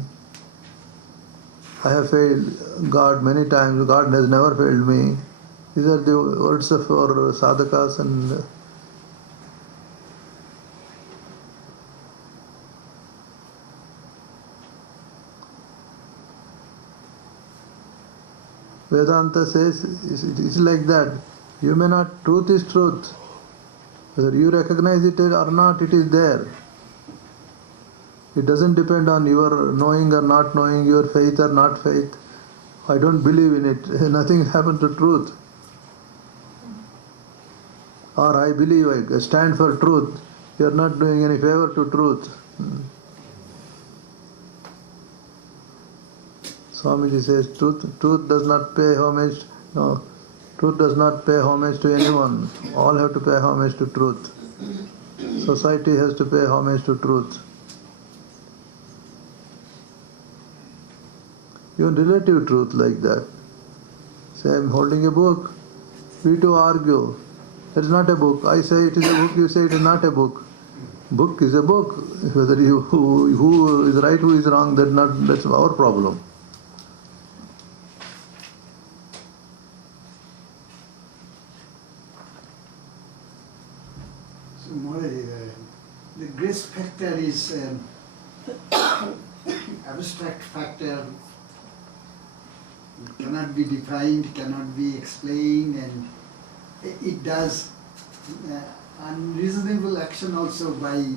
I have failed God many times, God has never failed me. These are the words of our sadhakas and Vedanta says it is like that. You may not, truth is truth. Whether you recognize it or not, it is there. It doesn't depend on your knowing or not knowing, your faith or not faith. I don't believe in it. Nothing happened to truth. Or I believe, I stand for truth. You are not doing any favor to truth. Swamiji says, truth does not pay homage. No, truth does not pay homage to anyone. All have to pay homage to truth. Society has to pay homage to truth. Even relative truth like that. Say, I am holding a book. We two argue. It is not a book. I say it is a book, you say it is not a book. Book is a book. Whether who is right, who is wrong, that's our problem. So Murali, the grace factor is abstract factor. It cannot be defined, cannot be explained, and it does unreasonable action also by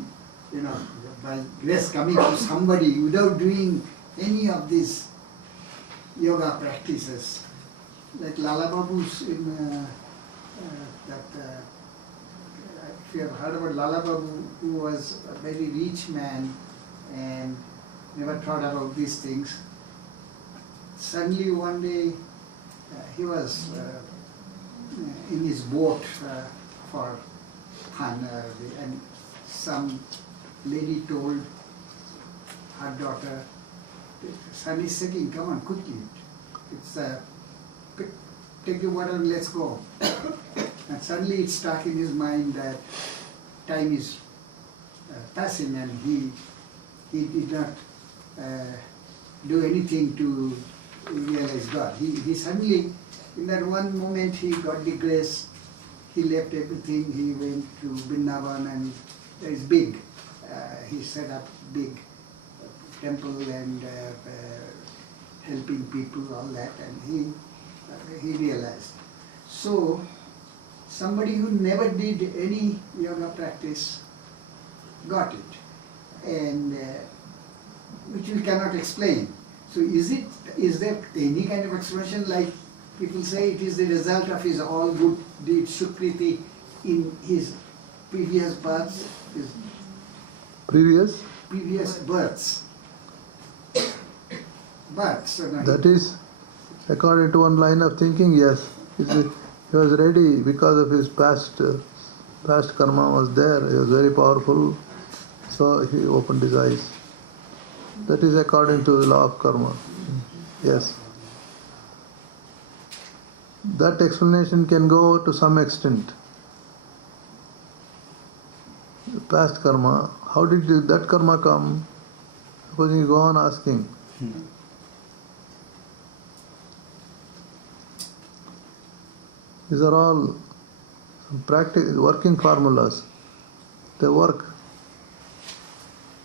grace coming to somebody without doing any of these yoga practices. Like Lala Babu's in if you have heard about Lala Babu, who was a very rich man and never thought about these things. Suddenly one day he was in his boat for fun, and some lady told her daughter, "Sun is setting, come on, quickly. It's take the water and let's go." And suddenly it struck in his mind that time is passing, and he did not do anything to realize God. He suddenly, in that one moment, he got the grace. He left everything. He went to Vrindavan, and there is big. He set up big temple and helping people, all that, and he realized. So somebody who never did any yoga practice got it, and which we cannot explain. So is there any kind of explanation like people say it is the result of his all good deeds, Sukriti, in his previous births, his Previous? previous births. So now That is, according to one line of thinking, yes. He was ready because of his past karma was there. He was very powerful, so he opened his eyes. That is according to the law of karma. Yes. That explanation can go to some extent. Past karma, how did that karma come? Suppose you go on asking. These are all working formulas. They work.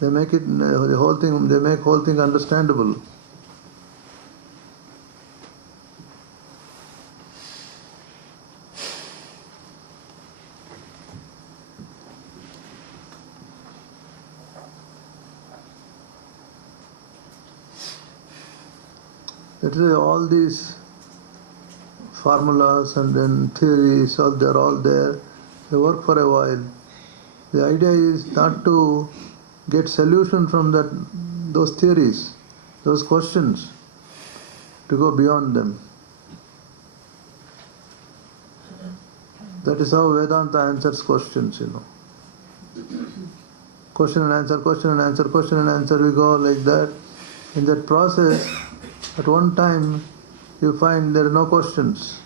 They make it the whole thing. They make whole thing understandable. That is all these formulas and then theories, they're all there. They work for a while. The idea is not to get solution from those theories, those questions, to go beyond them. That is how Vedanta answers questions, Question and answer, question and answer, question and answer, we go like that. In that process, at one time, you find there are no questions.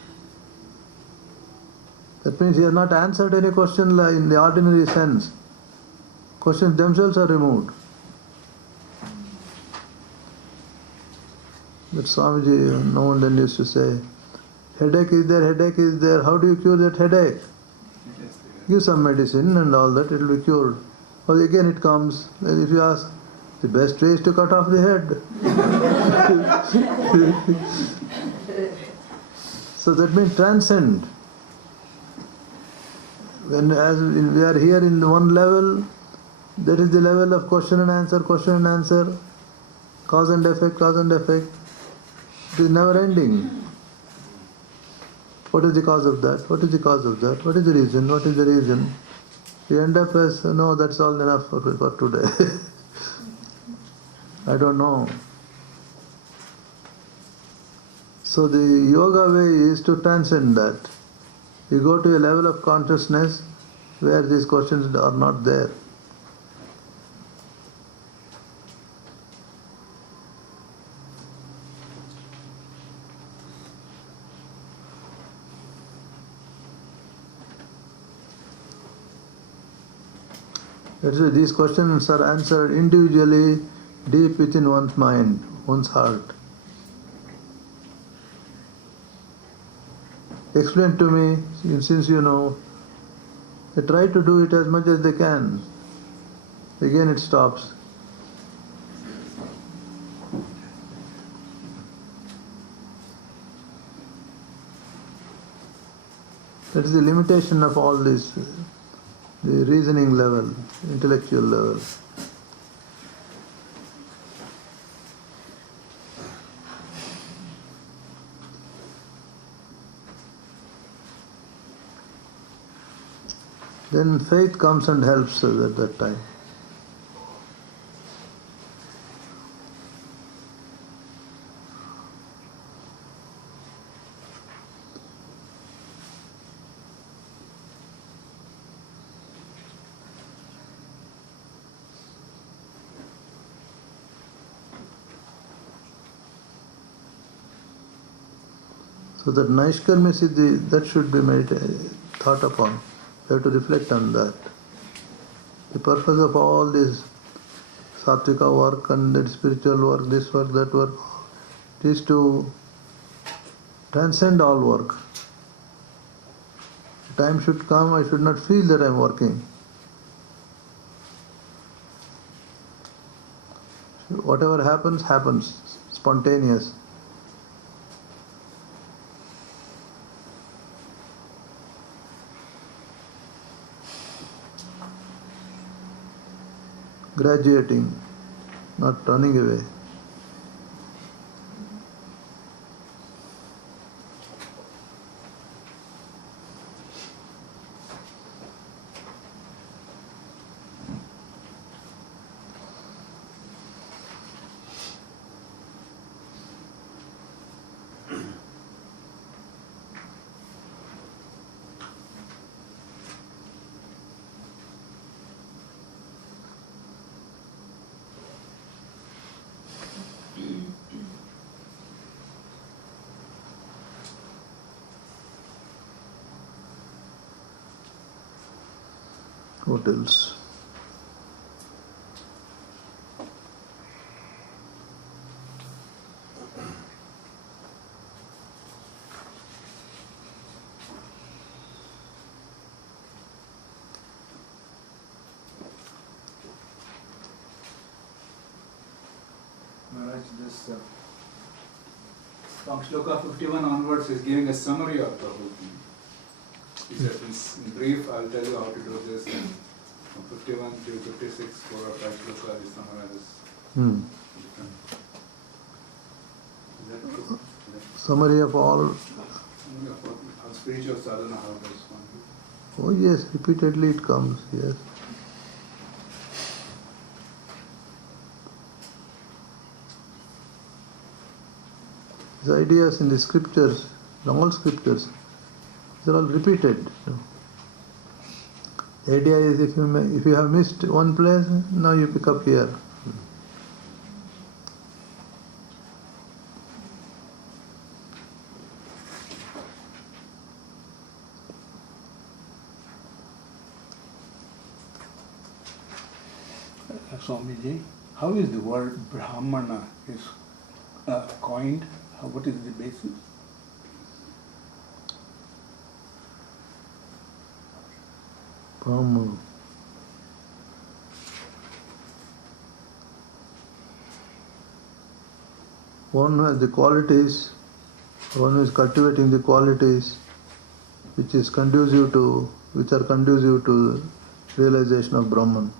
That means he has not answered any question in the ordinary sense. Questions themselves are removed. That Swamiji now and then used to say, headache is there, how do you cure that headache? Give some medicine and all that, it will be cured. Or again it comes, and if you ask, the best way is to cut off the head. So that means transcend. As we are here in one level, that is the level of question and answer, cause and effect. It is never ending. What is the cause of that? What is the cause of that? What is the reason? What is the reason? We end up as, no, that's all enough for today. I don't know. So the yoga way is to transcend that. You go to a level of consciousness where these questions are not there. That's why these questions are answered individually, deep within one's mind, one's heart. Explain to me, since you know. They try to do it as much as they can. Again it stops. That is the limitation of all this, the reasoning level, intellectual level. Then faith comes and helps us at that time. So that Naishkarmya Siddhi, that should be thought upon. You have to reflect on that. The purpose of all this sattvika work and that spiritual work, this work, that work, is to transcend all work. The time should come, I should not feel that I am working. Whatever happens, spontaneous. Graduating, not running away. What else? Maharaj, this from Shloka 51 onwards is giving a summary of the whole thing. He said, in brief, I'll tell you how to do this. And from 51 to 56, 4 or 5 shlokas, he summarizes different. Is that true? Summary of all. Summary of what how spiritual sadhana, how to respond. Oh yes, repeatedly it comes, yes. The ideas in the scriptures, in all scriptures, they're all repeated. The idea is if you have missed one place, now you pick up here. Swamiji, how is the word Brahmana is coined? What is the basis? Brahman. One who has the qualities, one who is cultivating the qualities which are conducive to realization of Brahman,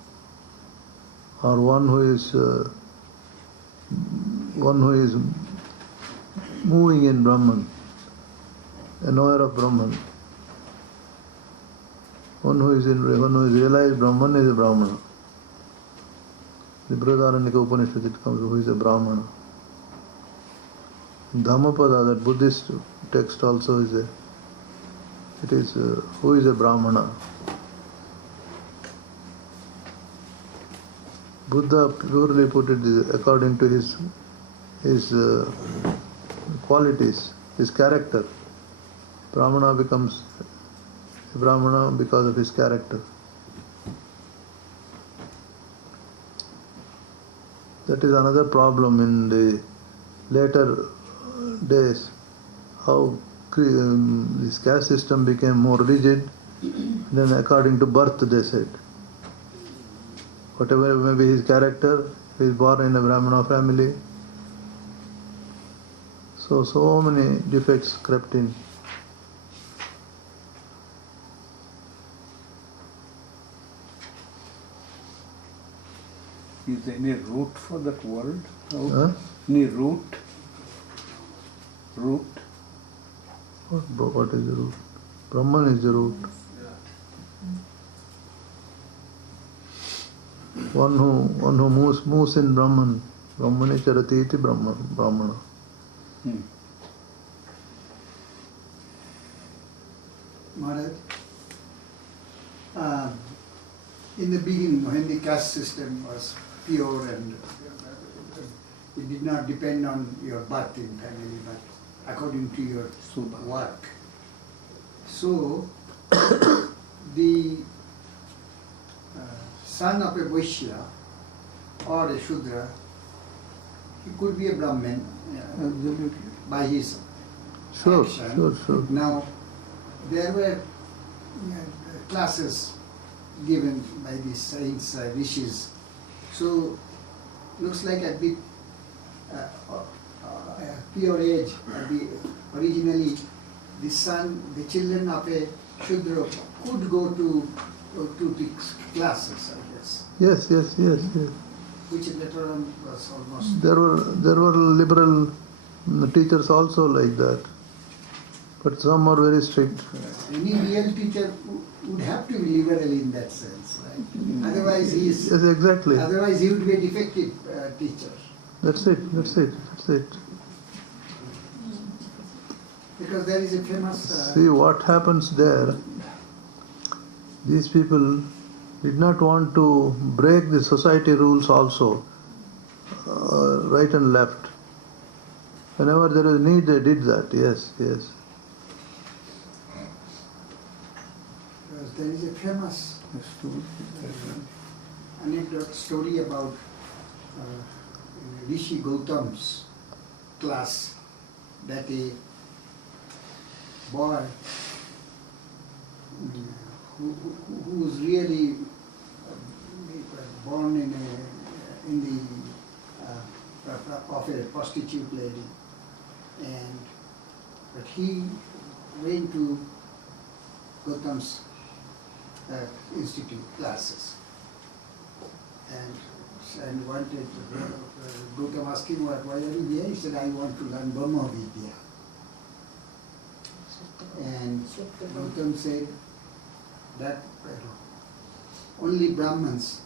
or one who is moving in Brahman, a knower of Brahman. One who is realized Brahman is a Brahmana. The Brihadaranyaka Upanishad it comes who is a Brahmana. Dhammapada, that Buddhist text also is who is a Brahmana. Buddha purely put it according to his qualities, his character. Brahmana becomes a Brahmana because of his character. That is another problem in the later days, how this caste system became more rigid than according to birth, they said. Whatever may be his character, he is born in a Brahmana family. So many defects crept in. Is there any root for that word? Huh? Any root? Root? What is the root? Brahman is the root. One who moves in Brahman. Brahmane charati iti Brahmana. Maharaj, in the beginning, when the caste system was pure and it did not depend on your birth in family, but according to your work. So, the son of a Vaishya or a Shudra, he could be a Brahmin Absolutely. by his Sure, action. sure. Now, there were classes given by the saints, rishis. So, looks like at the pure age, originally the children of a Shudra could go to the classes, I guess, Yes. which later on was almost. There were liberal teachers also like that, but some are very strict. Any real teacher would have to be liberal in that sense, right? Otherwise, he is. Yes, exactly. Otherwise, he would be a defective teacher. That's it. Because there is a famous. See what happens there. These people did not want to break the society rules also, right and left. Whenever there was need, they did that. Yes. Because there is a famous anecdote story about Rishi Gautam's class, that a boy who was really born in the of a prostitute lady, but he went to Gautam's institute classes and wanted Gautam asked him, why are you here? He said, I want to learn Brahma Vidya. And Gautam said that only Brahmins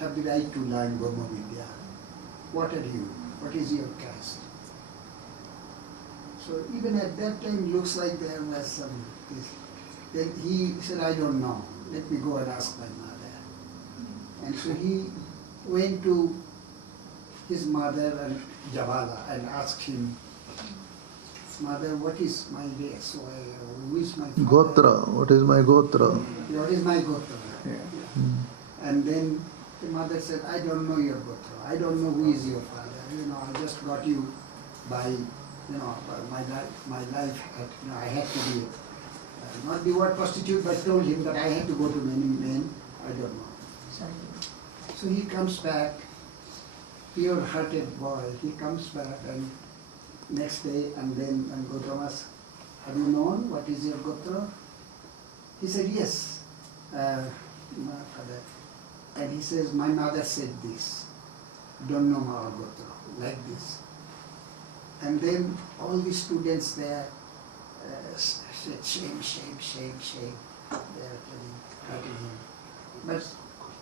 have the right to learn Brahma Vidya. What are you? What is your caste? So even at that time, looks like there was some this. Then he said, I don't know. Let me go and ask my mother. And so he went to his mother and Jabala and asked him, Mother, what is my race? Who is my father? Gotra, what is my Gotra? What is my Gotra? Yeah. And then the mother said, I don't know your Gotra. I don't know who is your father. I just got you by, by my life. I had to be, not the word prostitute, but told him that I had to go to many men. I don't know. So he comes back, pure-hearted boy. He comes back and next day, and Gautam asked, have you known what is your Gotra? He said, yes, my father. And he says, my mother said this, don't know our Gotra, like this. And then all the students there said, shame, shame, shame, shame. They are hurting him. But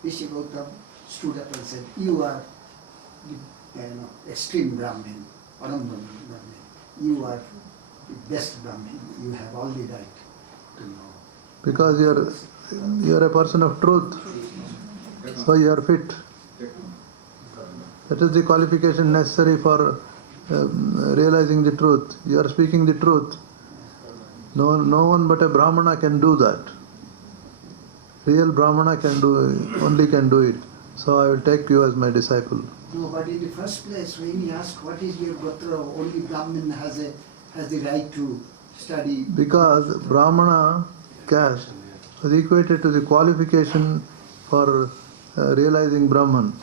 Rishi Gautam stood up and said, you are the extreme Brahmin, Param Brahmin. You are the best Brahmin. You have all the right to know. Because you are a person of truth, so you are fit. That is the qualification necessary for realizing the truth. You are speaking the truth. No one but a Brahmana can do that. Real Brahmana can do it. So I will take you as my disciple. No, but in the first place, when he asked, what is your Gotra, only Brahmin has the right to study. Because Brahmana caste was equated to the qualification for realizing Brahman.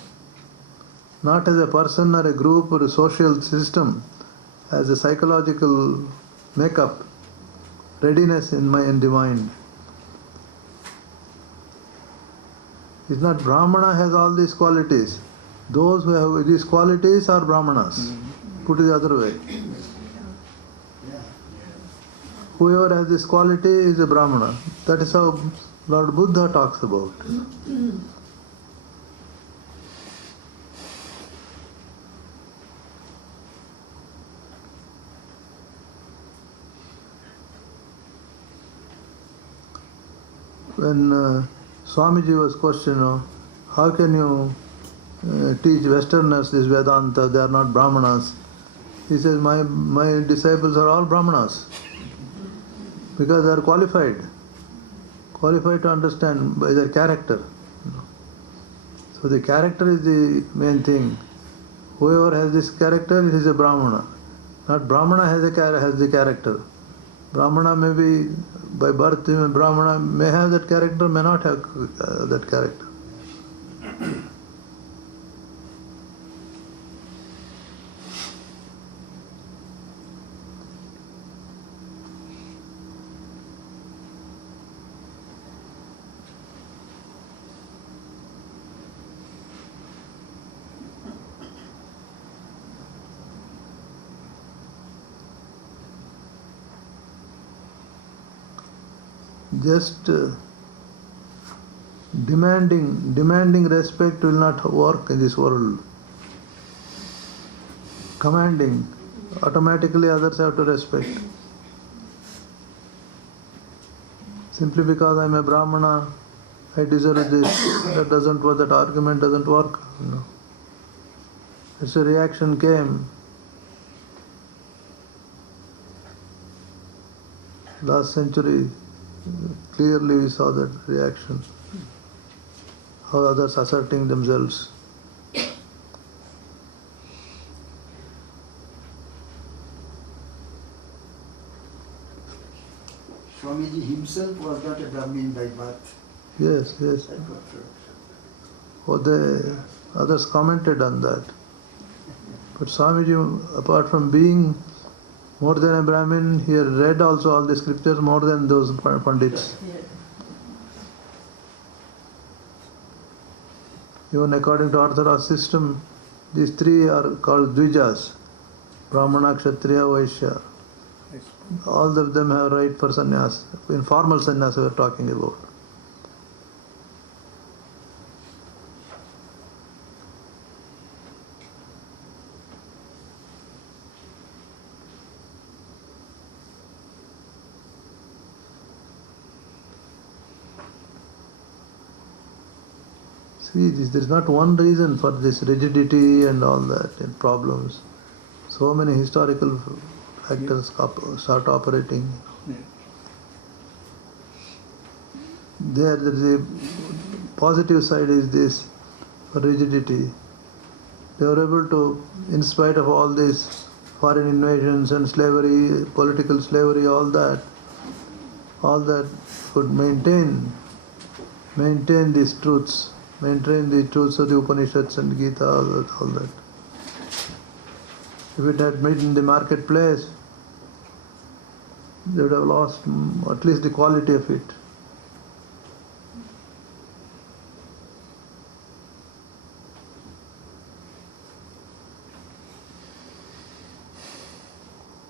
Not as a person or a group or a social system, as a psychological makeup, readiness in the mind. It's not Brahmana has all these qualities. Those who have these qualities are Brahmanas. Put it the other way. Whoever has this quality is a Brahmana. That is how Lord Buddha talks about. When Swamiji was questioned, how can you teach Westerners this Vedanta? They are not Brahmanas. He says, my disciples are all Brahmanas because they are qualified to understand by their character. So the character is the main thing. Whoever has this character is a Brahmana. Not Brahmana has the character. Brahmana may be by birth, Brahmana may have that character, may not have that character. Just demanding respect will not work in this world. Commanding, automatically others have to respect. Simply because I am a Brahmana, I deserve this. That argument doesn't work. It's a reaction came. Last century, Clearly we saw that reaction. How others asserting themselves. Swamiji himself was not a Brahmin by birth. Yes, yes. That was true. Oh, others commented on that. But Swamiji, apart from being more than a Brahmin, he had read also all the scriptures more than those Pandits. Even according to Orthodox system, these three are called Dvijas, Brahmana, Kshatriya, Vaishya. All of them have right for sannyas. Informal sannyas we are talking about. See, there is not one reason for this rigidity and all that and problems. So many historical factors start operating. Yeah. There is a positive side is this rigidity. They were able to, in spite of all these foreign invasions and slavery, political slavery, all that could maintain these truths. Maintain the truths of the Upanishads and Gita, all that. If it had made in the marketplace, they would have lost at least the quality of it.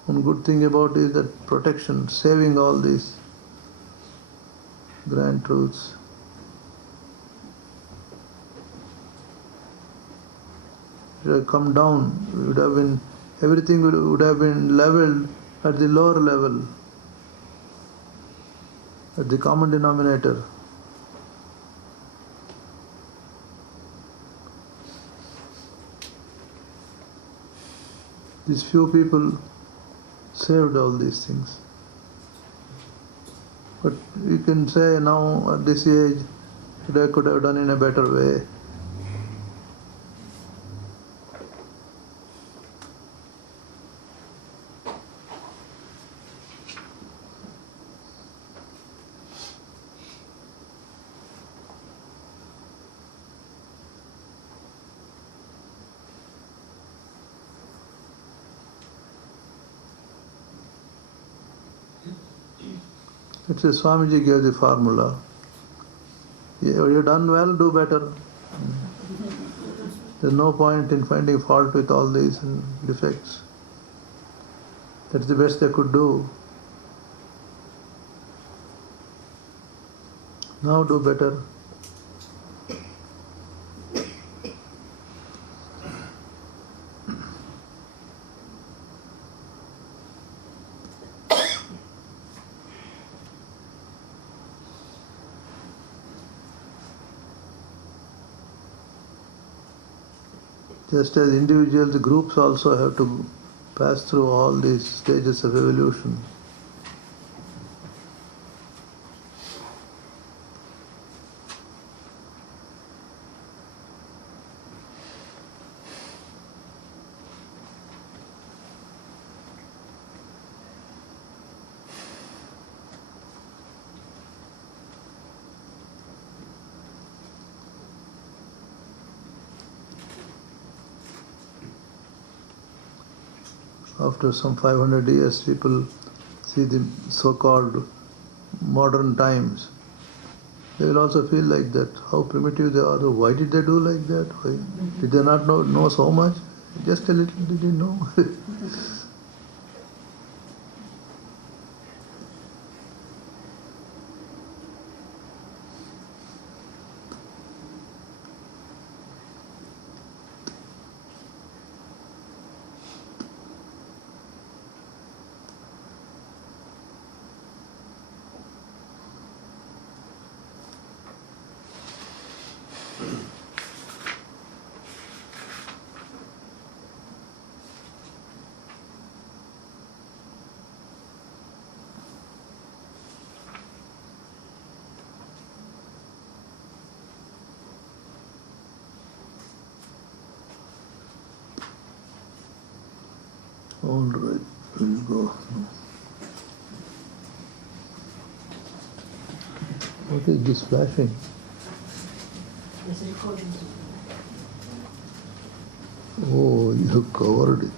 One good thing about it is that protection, saving all these grand truths. It would have come down, it would have been, everything would have been leveled at the lower level, at the common denominator. These few people saved all these things. But you can say now at this age, I could have done in a better way. It's a Swamiji gave the formula. You've done well, do better. There's no point in finding fault with all these defects. That's the best they could do. Now do better. Just as individuals, the groups also have to pass through all these stages of evolution. After some 500 years, people see the so-called modern times. They will also feel like that, how primitive they are. Why did they do like that? Why did they not know so much? Just a little did they know. All right, we'll go. What is this flashing? Oh, you have covered it.